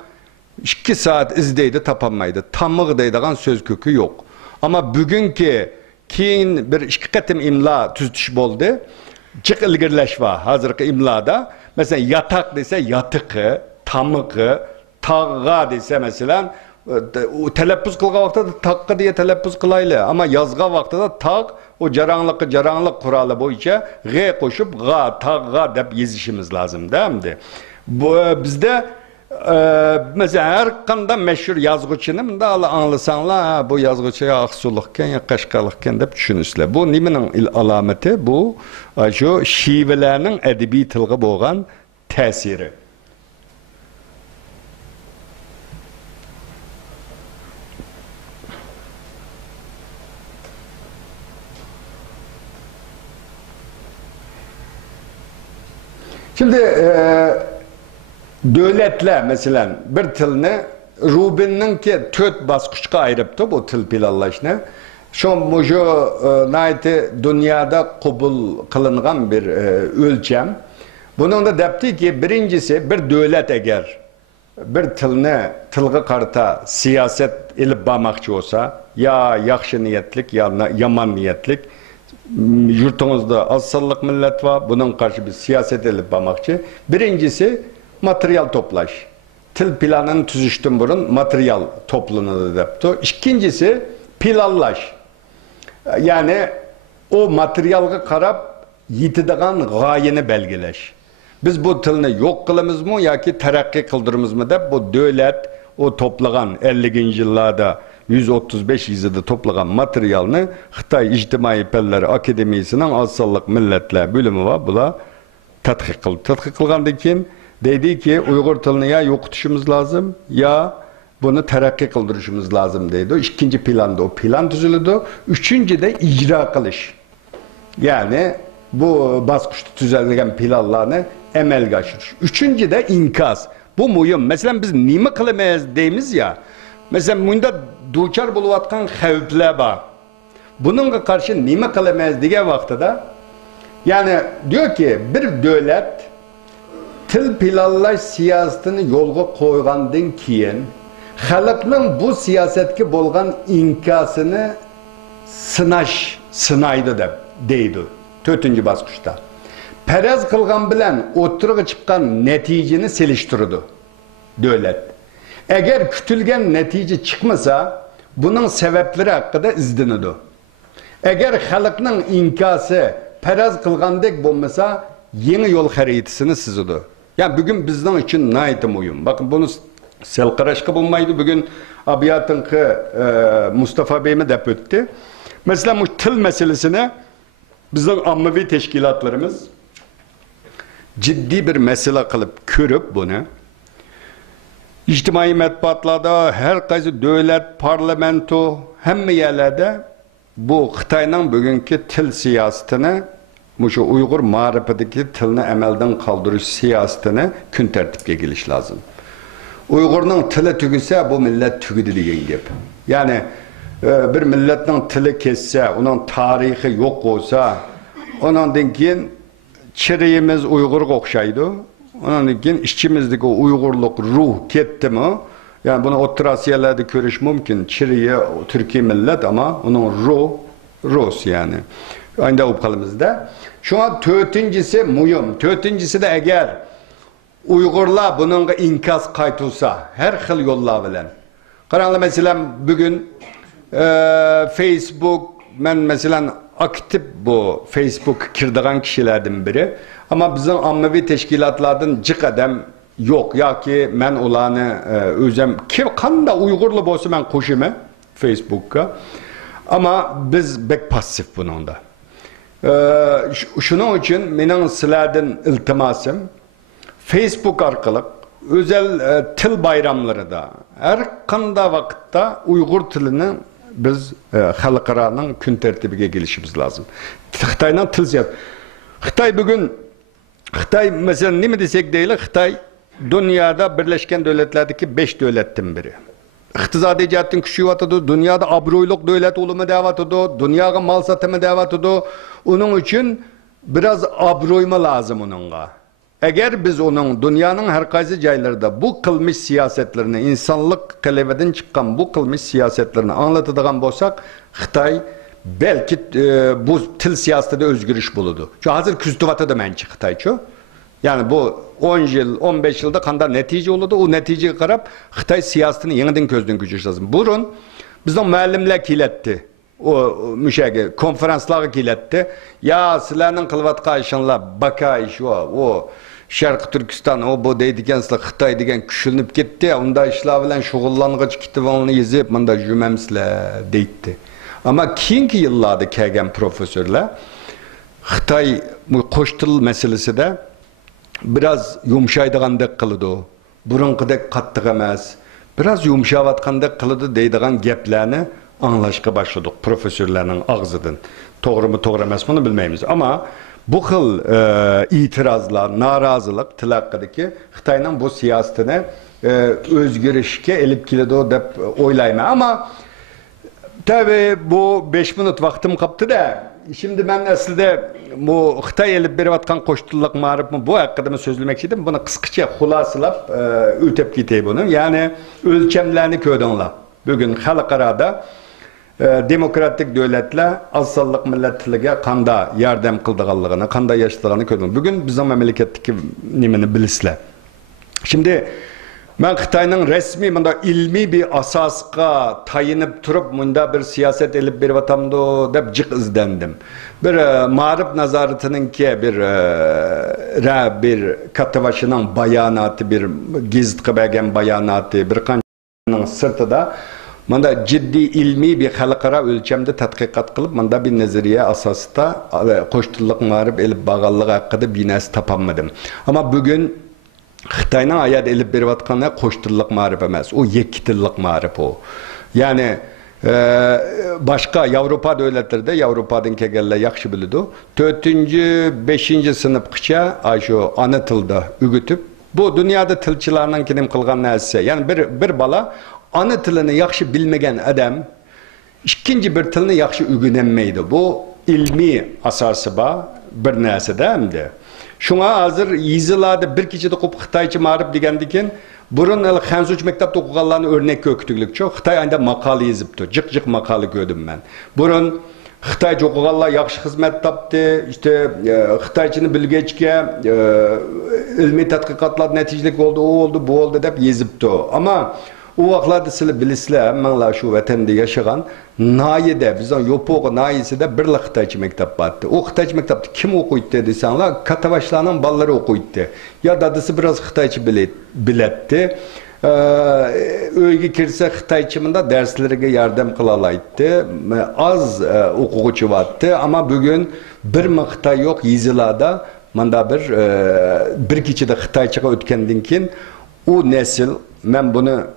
2 saat izlaydi, topolmaydi. Tamık deydigan söz kökü yok. Ama bugünkü keyin bir 2 qatim imla tuzitish bo'ldi. Jiq ilgirlash va hozirgi imlada mesela yatak dese yatıqı, tamıqı, tağğa dese mesela telaffuz qilgan vaqtida taqqı diye telaffuz qilayli. Ama yazga vaqtida taq o jaranglik quroli bo'yicha g qo'shib g'a, tağğa deb yezishimiz lazım, değil mi? Bu bizde mesela her qanday meşhur yazgıçını bunda anlasanlar bu yazgıçı Aqsuliqkan ya Qashqaliqkan deb tushunasizlar. Bu nimaning alameti? Bu şu şivelerning edebi tilga bo'lgan ta'siri. Şimdi devletler mesela bir tilni Rubin'ninki 4 basqıçqa ayırıptı bu til pilollashni. Şu nayti dünyada qabul qilingan bir ölçem. Bunun da depti ki birincisi bir devlet eğer bir tilga qarata siyaset ilib bormoqchi olsa ya yaxshi niyetlik ya yaman niyetlik yurtumuzda az sonliq millet var. Bunun karşı bir siyaset ilib bormoqchi. Birincisi materyal toplaş. Til planını tüzüştüm burun materyal toplanıdı depti. İkincisi pilallaş. Yani o materyalga qarab yitidigan g'oyani belgileş. Biz bu tilni yok qilamiz mı ya ki terakki qildirimiz mı deb bu devlet o toplagan 50. yıllarda 135 yılda toplagan materyalni Xitoy İctimai Fanlar Akademiyasining az sonliq millatlar bölümü var. Bular tadqiq qildi. Tadqiq qilgandan keyin dedi ki Uygur tilini ya yo'qotishimiz lazım ya bunu terakki qildirishimiz lazım deydi. İkinci planda o plan tuzildi. Üçüncü de icra qilish. Yani bu basqıçta tuzilgan planlarni amalga oshirish. Üçüncü de inkaz. Bu muhim. Mesela biz nima qilamiz deymiz ya. Mesela bunda duçar bo'layotgan xavflar bor. Bununla karşı nima qilamiz degan vaqtida yani diyor ki bir devlet til pilollash siyosetini yo'lga qo'ygandan keyin xalqning bu siyosetga bo'lgan inkosini sinaydi deb deydi 4. bosqichda. Faraz qilgan bilan o'tirg'i chiqqan natijani selishtirdi devlet. Eğer kütülgen netice çıkmasa bunun sebepleri hakkında izlenidi. Eğer xalqning inkası faraz qilgandek bo'lmasa yeni yol xaritasini sizidi. Yani bugün bizden için nayeti muhim. Bakın bunu selqirashqa bo'lmaydi. Bugün abiyatınkı Mustafa Bey'ime dep öttü. Mesela bu til meselesine bizden ammavi teşkilatlarımız ciddi bir mesele kılıp körüp bunu İctimai matbuotlarda her qaysi devlet, parlamento, hamma yerlerde bu Xitoyning bugungi til siyosetini, şu Uyg'ur ma'rifidagi tilni amaldan qoldirish siyosetini kun tartibga kelish lazım. Uyg'urning tili tugisa bu millet tugidi degan gap. Yani bir milletning tili kessa, uning tarixi yo'q bo'lsa, ondan keyin chiriyimiz Uyg'urga o'xshaydi. Onun için içimizdeki o Uygurluk ruh ketdi mi? Yani bunu O'rta Asiyalarda görüş mümkün. Çiriye Türkiye millet ama onun Rus yani. Aynı da uqalimizda. Şu an 4'incisi muhim. 4'incisi de eğer Uygurlar bununla inkaz kaytulsa her xil yollar bilen. Qaranglar mesela bugün Facebook, ben mesela aktif bu Facebook kirdiğen kişilerden biri. Ama bizim ammavi teşkilatlardan cık adam yok. Ya ki ben olanı özüm kim kanda Uygurlu bolsa ben koşumu Facebook'a. Ama biz bek pasif bunun da. Şunun için benim sizlerden iltimasım Facebook arkalık özel til bayramları da her kanda vakitte Uygur tilini biz halkaranın gün tertibine gelişimiz lazım. Xitay'dan til ziyad. Xitay bugün Xitay mesela ne mi desek değil, Xitay dünyada Birleşken Devletler'deki 5 devletten biri. İktisadi cihetten küçüğüvatıdı, dünyada abroyluk devlet olumu devatıdı, dünyaya mal satımı devatıdı. Onun için biraz abroyma lazım onunla. Eğer biz onun dünyanın her kaysı caylarda bu kılmış siyasetlerini, insanlık kelebeden çıkan bu kılmış siyasetlerini anlatıdığın bolsak, Xitay belki bu til siyasetinde özgürüş buludu. Çünkü hazır küstüvatı da mençi Xitay ço. Yani bu 10 yıl, 15 yılda kanda netice oldu. O neticeye karab Xitay siyasetini yeniden gözden geçiriş lazım. Burun bizden müellimler kiletti. O müşahede konferanslar kiletti. Ya sizlerinin kılvatqa işinler baka iş o Şarkı Türkistan o bu deydiken Xitay degen küçülünüp gitti. Onda işler bilen şugullanğıç kitabını yazıp bunda jümemsizler deydi. Ama keyinki yıllarda kelgen profesörler Xitay qo'sh til meselesinde biraz yumşaydığandek kılıdı. Burunqidek qattiq emas. Biraz yumşavatqandek kılıdı deydiğen geplerini anlaşqa başladık profesörlerin ağzıdan. Doğru mu doğru emas bunu bilmeyimiz. Ama bu xil itirazlar, narazılık tilaqqidiki Xitayning bu siyasetine özgürüşke elip keledi deb o'ylayman. Ama tabii bu 5 minut vaktim kaptı da şimdi ben aslında bu Xitay elip beriyotgan qo'shtillik ma'rifmi bu haqida so'zlamoqchi edim. Buni qisqacha xulosalab o'tib ketay buni. Ya'ni o'lchamlarni ko'rdinglar. Bugun xalqarada demokratik davlatlar az sonliq millat tiliga qanday yordam qildiganligini, qanday yashashligini ko'rdinglar. Bugun bizning mamlakatdagi nimani bilasizlar. Şimdi ben Xitayning resmi bunda ilmi bir asasga tayinip turup bunda bir siyaset elip bir vatamdo deb cık izlendim. Bir ma'rif nazaratininki bir katavaşının bayanatı, bir gizitqi bergen bayanatı, bir qanchaning sirtida bunda ciddi ilmi bir xalqaro o'lchamda tadqiqot qilib bunda bir nazariya asosida qo'shtillik ma'rif elip bag'anligi haqida bir narsa topolmadim. Ama bugün Xitayning ayat elip beriyotgani qo'shtillik ma'rif emas, o yekki tillik ma'rif o. Yani başka Avrupa devletlerinde Avrupa'dan kelganlar yaxshi biladi. 4-5 sınıfgacha shu ana tilda o'gitib, bu dunyoda tilchilarning kinim qilgan narsa. Yani bir bala ana tilini yaxshi bilmagan adam ikkinchi bir tilni yaxshi o'rganolmaydi. Bu ilmiy asosi bor bir narsada hamda. Şuna hazır yüzyıllarda bir kişide kopup Xitayçı ma'rif degendiken burun Xanzuç mektepte okuganlarını örnek köktüklük çok. Xitay ayında makale yazıptı. Cık makale gördüm ben. Burun Xitayçı okuganlar yaxşı hizmet taptı. İşte Xitayçını bilgeçke ilmi tadqiqatlar neticelik oldu, o oldu, bu oldu dep yazıptı. Ama o vaxtlarda sizler bilisizler, mənlər şu vətəndə yaşayan Nayidə, bizden yopoğu Nayisidə bir Xitayçı mektep battı. O Xitayçı mektepte kim okuydu dedisanlar, katavaşlarının balları okuydu. Ya dadısı biraz Xitayçı biletti. Öyge kirse Xitayçımında derslerine yardım kılalaydı. Az okuğucu vardı ama bugün bir Xitay yok yüzyıllarda. Manda bir kişi de Xitayçıga ötkendin kin o nesil ben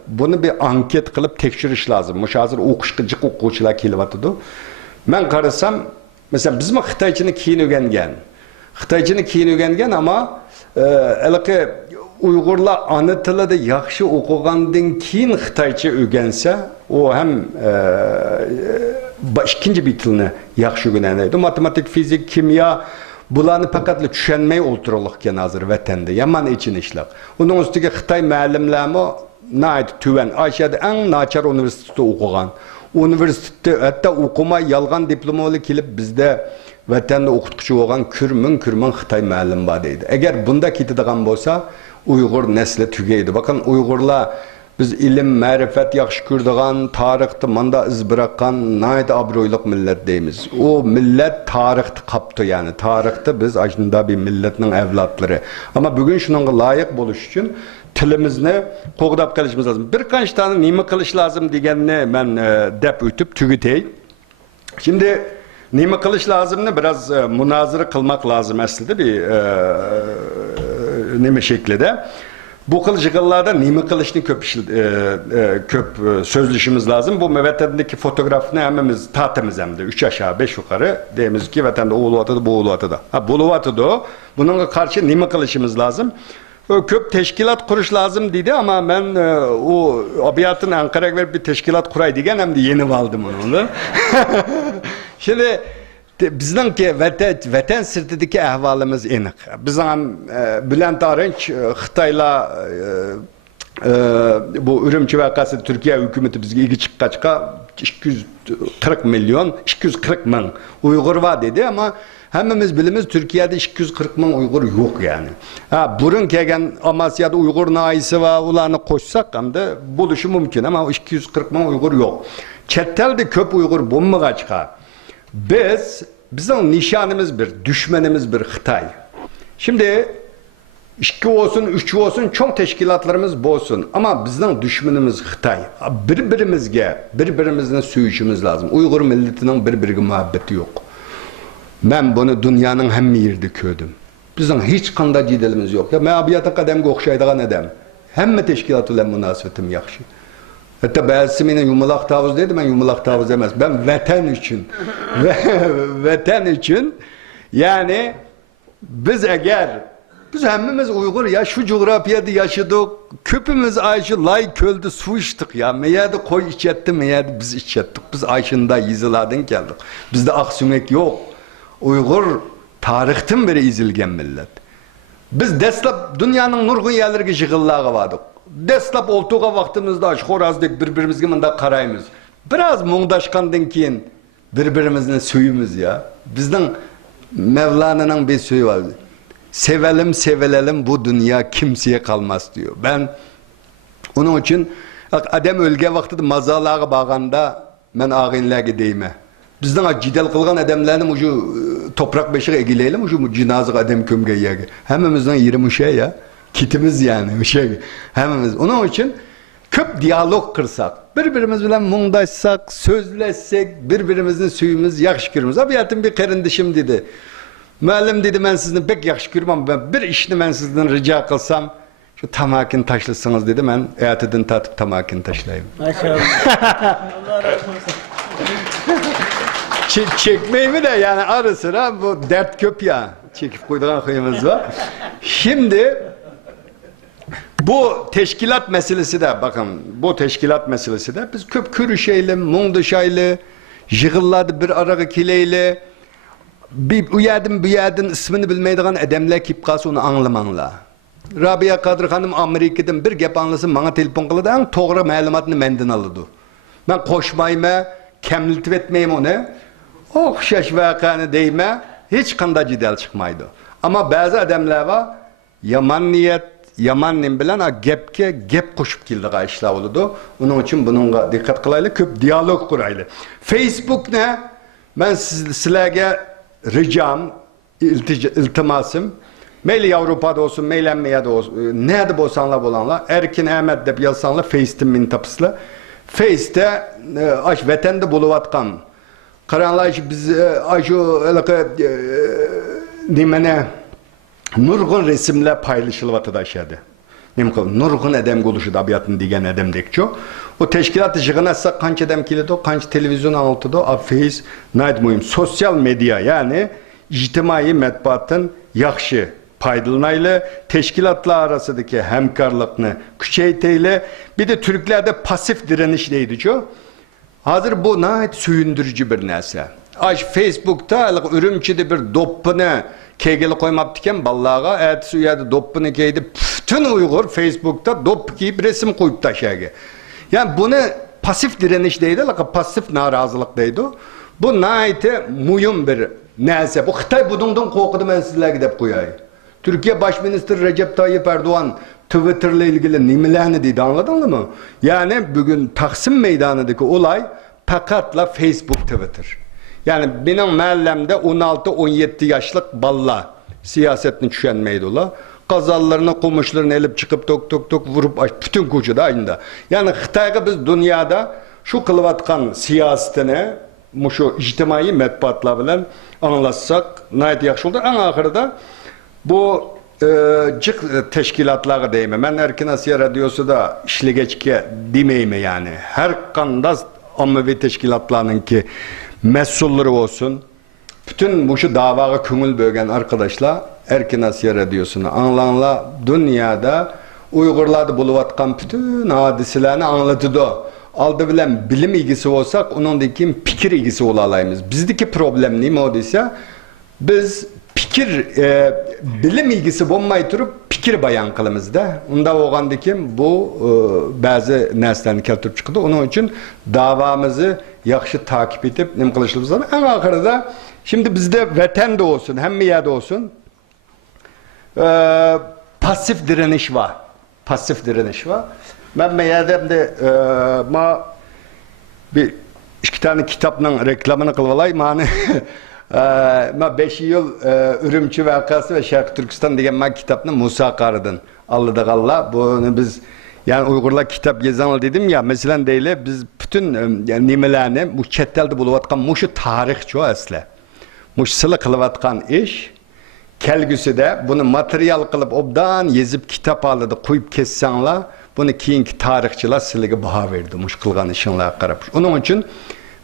bunu bir anket kılıp tekşiriş lazım. Hazır o'qishqijik o'quvchilar kelyapti. Ben qarasam, mesela bizim Xitaychini keyin o'rgangan. Xitaychini keyin o'rgangan ama alaqi Uyg'urlar ana tilida yaxshi o'qigandan keyin Xitaycha o'rgansa, o hem ikkinchi bir tilni yaxshi o'rganadi. Matematik, fizik, kimyo bularni faqatla tushunmay o'ltiriliqkan hozir vatanda. Yaman için ishlar. Uning ustiga Xitoy muallimlarmi nayt tuvan Aşiyada eng nachar universitetda o'qigan. Üniversitede hatta okumay yalgan diplomalı kelip bizde vatanda o'qituvchi bo'lgan kürmün Xitoy muallim bor deydi. Agar bunda ketadigan bo'lsa, Uyg'ur nesli tugaydi. Bakın Uyg'urlar biz ilim, ma'rifat yaxshi ko'radigan, tarixda manda iz bırakan nayt obro'yliq millat deymiz. O millat tarixda qapti, yani tarixda biz ajnda bir millatning avlodlari. Ama bugün shunga loyiq bo'lish uchun tilimizni qo'g'dab qilishimiz lazım. Bir qancha tane nima qilish lazım deganni men deb o'tib tugitay. Şimdi nima qilish lazımni biraz münazara qilmak lazım aslida bir nima şeklide. Bu kılıcıklarda nima qilishni köp sözleşimiz lazım. Bu vatandagi fotoğrafını hemimiz tatimiz hem de 3 aşağı 5 yukarı deyimiz ki vatanda o uluvatıda bu uluvatıda. Ha bu uluvatıda o. Bununla karşı nima qilishimiz lazım. Köp teşkilat kuruş lazım dedi ama ben o abiyatın Ankara'ya verip bir teşkilat kuray degen hem de yeni aldım onu. Şimdi bizdeki vatan sırtındaki ahvalimiz enik. Bizim Bülent Arınç Xitayla bu Ürümçi vakası Türkiye hükümeti bizge ilgi çıkkaçka 240 milyon, 240 bin Uygur var dedi ama hemimiz bilimiz Türkiye'de 240 bin Uygur yok yani. Ha, burun kegen Amasya'da Uygur naisi var, ulanı koşsak hem de buluşu mümkün ama 240 bin Uygur yok. Çettelde köp Uygur bomba çıkar. Bizim nişanımız bir, düşmanımız bir Xitay. Şimdi 2 olsun, 3 olsun çok teşkilatlarımız bolsun ama bizden düşmanımız Xitay. Birbirimizden söyüşümüz lazım. Uygur milletinin birbirine muhabbeti yok. Ben bunu dünyanın hem yerde kördüm. Bizim hiç kanda cidelimiz yok. Ya ben abiyata kademge okşaydıgan edem. Hem teşkilatıyla münasebetim yakşı. Hatta bazısının yumulak tavuz dedi, ben yumulak tavuz demez. Ben vatan için, vatan için yani biz hemimiz Uygur ya şu coğrafyada yaşadık, köpümüz Ayşe lay kölde su içtik ya. Meyade koy içetti, meyade biz içettik. Biz Ayşe'nda yüzyılardan geldik. Bizde aksümek yok. Uygur tarihten beri izilgen millet. Biz deslap dünyanın nurgun yerlerine jığıllağı vardık. Deslap oltuğa vaktimizde xorazdık birbirimizge mında karayımız. Biraz muğdaşkandan keyin birbirimizin suyumuz ya. Bizden Mevlana'nın bir suyu var. Sevelim bu dünya kimseye kalmaz diyor. Ben onun için adam ölge vaxtıda mazalığa bağanda ben ağinlerge deyime. Bizden cidel kılgan adamlarını ucu toprak beşiğe egileylim ucu cinazık adam kömge yege. Hemimizden 20 şey ya. Kitimiz yani şey. Hemimiz. Onun için köp diyalog kırsak, birbirimiz bilen muğdaşsak, sözleşsek, birbirimizin suyumuz yaxşı görürüz. Abiyatım bir karındışım dedi. Müəllim dedi, ben sizden pek yaxşı görürüm ama ben bir işini ben sizden rica kılsam, şu tamakin taşlısınız dedi, ben hayatından tatıp tamakin taşlayayım. Maşallah. Allah razı olsun. Çekmeyi de yani ara sıra bu dert köp ya. Çekip koyduğun kıyımız var. Şimdi bu teşkilat meselesi de bakın bu teşkilat meselesi de biz köp körüşeyle, muğdışayla, jığılladı bir arağı kileyle bir uyadın ismini bilmeydiğin adamlar kip kalsa onu anlamanla. Rabia Kadir Hanım Amerika'dan bir gep anlasın bana telefon kılıdı en doğru malumatını menden aldı. Ben koşmayma, kemlitip etmeyim onu. Okşaş vakanı deyme, hiç kanda cidel çıkmaydı. Ama bazı adamlar var, yaman niyet, yaman nim bilen gep koşup kildi işler oldu. Onun için bununla dikkat kılaylı, köp diyalog kuraylı. Facebook ne? Ben sizlerge ricam, iltimasım, meyli Avrupa'da olsun, meyli Emmeya'da olsun, nerede bolsanlar bolanlar, Erkin Ahmet de yazsanlar, Face'tin mintapısla. Face'te, vatanda buluvatkan, karanlar biz, nimene, nurgun resimler paylaşılvatı da aşağıda. Nurgun edem oluşu da abiyatın digen edem dekço. O teşkilatı jığınatsak kanç edem kilidi, kanç televizyon altıda, Face, naydı mühim, sosyal medya yani ictimai matbuatın yaxşı paydalanayla, teşkilatlar arasındaki hemkarlıkını küçeyteyle, bir de Türklerde pasif direniş deydi ço. Hazır bu nayet suyundürücü bir nese. Facebook'ta Ürümçi'de bir doppunu keygeli koymaptıken ballağa, ertesi uyardı doppunu keydi, bütün Uygur Facebook'ta dop giyip resim koyup taşıya. Yani bunu pasif direniş deydi, pasif narazılık deydi. Bu naite muyum bir nelse. Bu Xitay budundan korkudu, ben sizlerge dep koyayım. Türkiye Baş Ministri Recep Tayyip Erdoğan Twitter'la ilgili nimelerni deydi, anladın mı? Yani bugün Taksim Meydanı'ndaki olay pakatla Facebook, Twitter. Yani benim mahallemde 16-17 yaşlık balla siyasetini düşenmeydi ola. Kazallarını, komuşlarını elip çıkıp tok vurup bütün koçuda aynı. Yani Xitayga biz dünyada şu kılıvatkan siyasetine, şu ictimai metbuatla bilen anlaşsak nayet yakşı olur. En ahırda bu cık teşkilatları deyime. Ben Erkin Asya Radyosu da işlegeçke demeyime yani. Her kandas ammavi teşkilatlarının ki mesulları olsun. Bütün bu şu davaya köngül bögen arkadaşlar Erkin Asya Radyosu'nu anlanla dünyada Uygurlarda buluvatkan bütün hadiselerini anlatıdı. Aldı bilen bilim ilgisi olsak onundaki fikir ilgisi olalayımız. Bizdeki problem ne mi olduysa biz fikir bilim ilgisi olmayı durup fikir bayan kılımızda. Onda oğandaki bu bazı neslerini keltirip çıktı. Onun için davamızı yakşı takip edip nem kılışımız lazım. En ahırda şimdi bizde vatan da olsun, hem yerde olsun pasif direniş var. Pasif direniş var. Ben meyademde bir iki tane kitapның reklamını kılvalayım. Hani 5 yıl Ürümçi vakası ve Şarkı Türkistan degen kitapını Musa Qarı'dan aldık Allah. Bunu biz yani Uygurlar kitap yazanlar dedim ya, mesela değil biz bütün nimelerini bu çettelde buluvatkan muşu tarihçi o asla. Muş sılı kılıvatkan iş kelgüsü de bunu materyal kılıp obdan yazıp kitap aldı koyup kessenler bunu keyinki tarihçiler sizlere baha verdi muş kılgan işinler karap. Onun için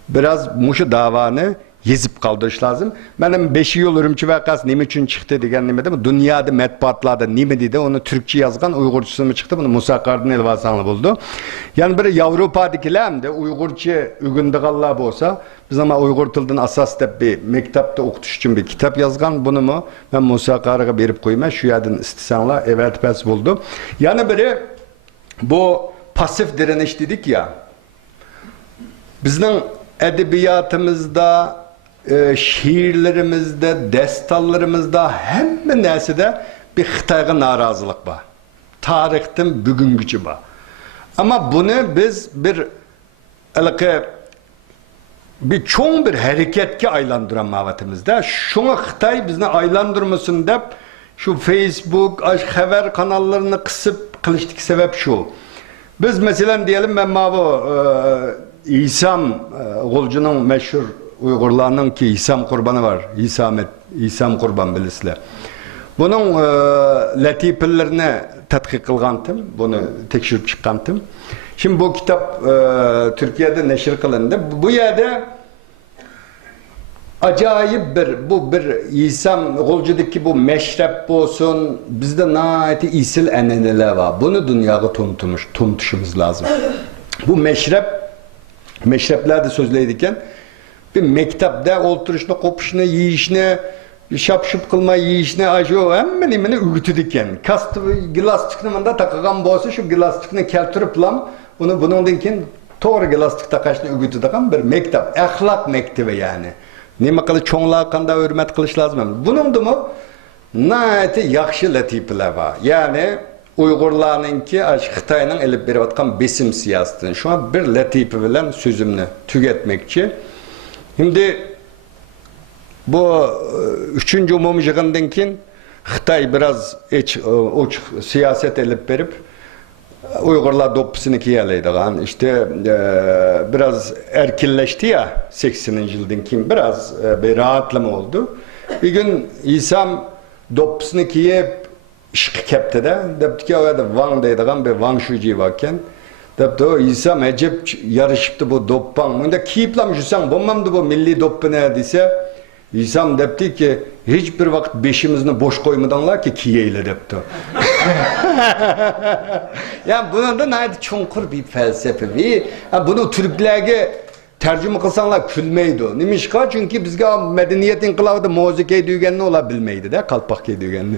biraz muşu davanı yazıp kaldırış lazım. Benim 5 yıl Ürümçi vakası nime için çıktı degen nime değil mi? Dünyada metbuatlarda nime dedi, onu Türkçe yazgan Uygurcusu mu çıktı, bunu Musa Qarı'nın elvasanlı buldu. Yani bir Avrupa'dakiler de Uygurca ügündiğallah olsa, biz ama Uygur tıldan asas da bir mektepte okutuş için bir kitap yazgan, bunu mu ben Musa Qarı'ya verip koyma, şu yerden istisanlar evet pes buldu. Yani biri bu pasif direniş dedik ya, bizden edebiyatımızda, şiirlerimizde, destanlarımızda, hem neside bir Xitayga narazılık var. Tarihten bugünkü var. Ama bunu biz bir çoğun bir hareketke aylandıran mavatimizde. Şuna Xitay bizni aylandırmasın deyip şu Facebook, haber kanallarını kısıp kılıştık sebep şu. Biz mesela diyelim ben İsam Golcu'nun meşhur Uygurlarının ki İsam kurbanı var. İsam kurban bilisler. Bunun latifelerini tetkik kılgandım. Bunu tekşirip çıkandım. Şimdi bu kitap Türkiye'de neşir kılındı. Bu yerde acayip bir İsam Golcu'daki bu meşrep olsun, bizde naiti isil eneneler var. Bunu dünyaya tanıtışımız lazım. Bu meşrepler de sözleydikken bir mektepte oturuşuna, kopuşuna, yiyişine, şapşıp kılma, yiyişine, hemen imene ürütüdükken. Kastı gilastikini takıgan bolsa şu gilastikini keltirip lam, bunun dinken doğru gilastik takaşını ürütüdükken bir mektep, ahlak mektebi yani. Nima kılıç çoğunluğa kanda hürmet kılış lazım. Bunun da mı naiti yakşı latifeler var. Yani Uygurlarınki Xitay'ın elip berivatkan besim siyasetini. Şu an bir latife bilen sözümünü tüketmekçi. Şimdi bu 3. umumi yığından keyin Xitay biraz uç siyaset elip berip Uygurlar doppusunu kiyeleydiğen işte biraz erkilleşti ya 80. yıldan keyin biraz bir rahatlama oldu. Bir gün İsam doppusunu kiyip işki kepti de depti ki o da Van deydiğen bir Van şucu varken depti o İsam acep yarışıptı bu doppan. Bunda kiyiplam jusan bulmamdı bu milli doppu ne dese İsam depti ki hiçbir vakit beşimizni boş koymadanlar ki kiyeyle depti. Yani bunun da neydi çonkur bir felsefe. Bunu Türklerge tercüme kılsanlar külmeydi. Nimişka çünkü bizge medeniyet inkılabı da mozikeyi düğenli olabilmeydi de kalpakeyi düğenli.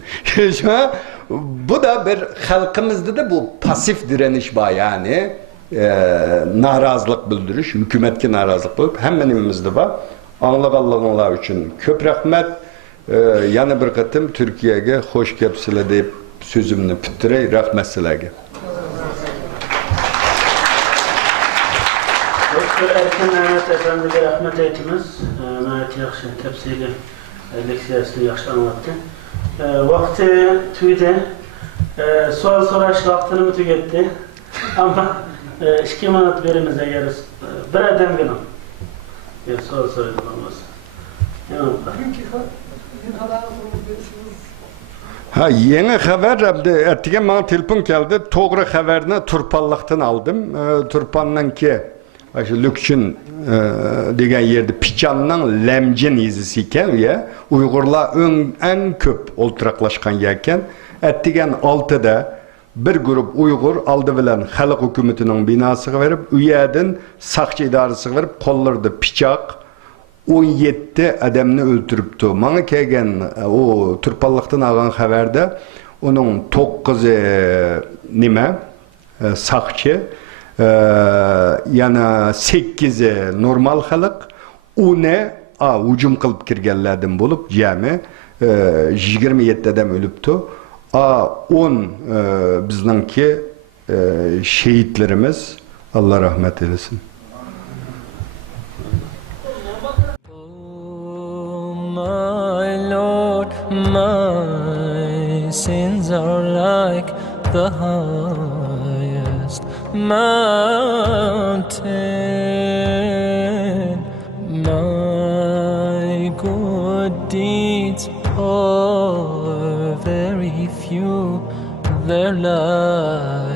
Bu da bir halkımızda da bu pasif direniş var yani. narazılık bildiriş, hükümetki narazılık bulup hemmenimizde var. Anlığanlar için köp rahmet. Yana bir katım Türkiye'ye hoş gelipsizler deyip sözümünü bitirey. Rahmet sizlerge. Doktor Erkin Mehmet Efendi'ye rahmet eytimiz. Mehmet yaxşı tepsili leksiyasını yaxşı anlattı. Vakti tüyde. Sual soraş vaktini mi tüketti? Ama 2 manat verimize geliriz. Bir adam günüm. Sual sorayım olmaz. Ha, yeni haber, ertegen bana telefon geldi. Doğru haberini Turpanlıktan aldım. Turpan'dan ki Lükçün degen yerde Piçan'dan Lemcin izisi iken ya Uygurlar en köp olturaklaşkan yerken ertegen 6'da bir grup Uygur aldı bilen Halk Hükümeti'nin binasını verip üyedin sakçı idaresi verip kollardı piçak 17 adamını öldürüptü. Bana kelgen o Turpanlıktan algan haberde onun 9 nime sakçı yana 8 normal halk une hücum kılıp kirgenlerden bulup cami 27 adam ölüptü. 10 bizningki şehitlerimiz Allah rahmet eylesin. My Lord, my sins are like the highest mountain. My good deeds are very few, they're like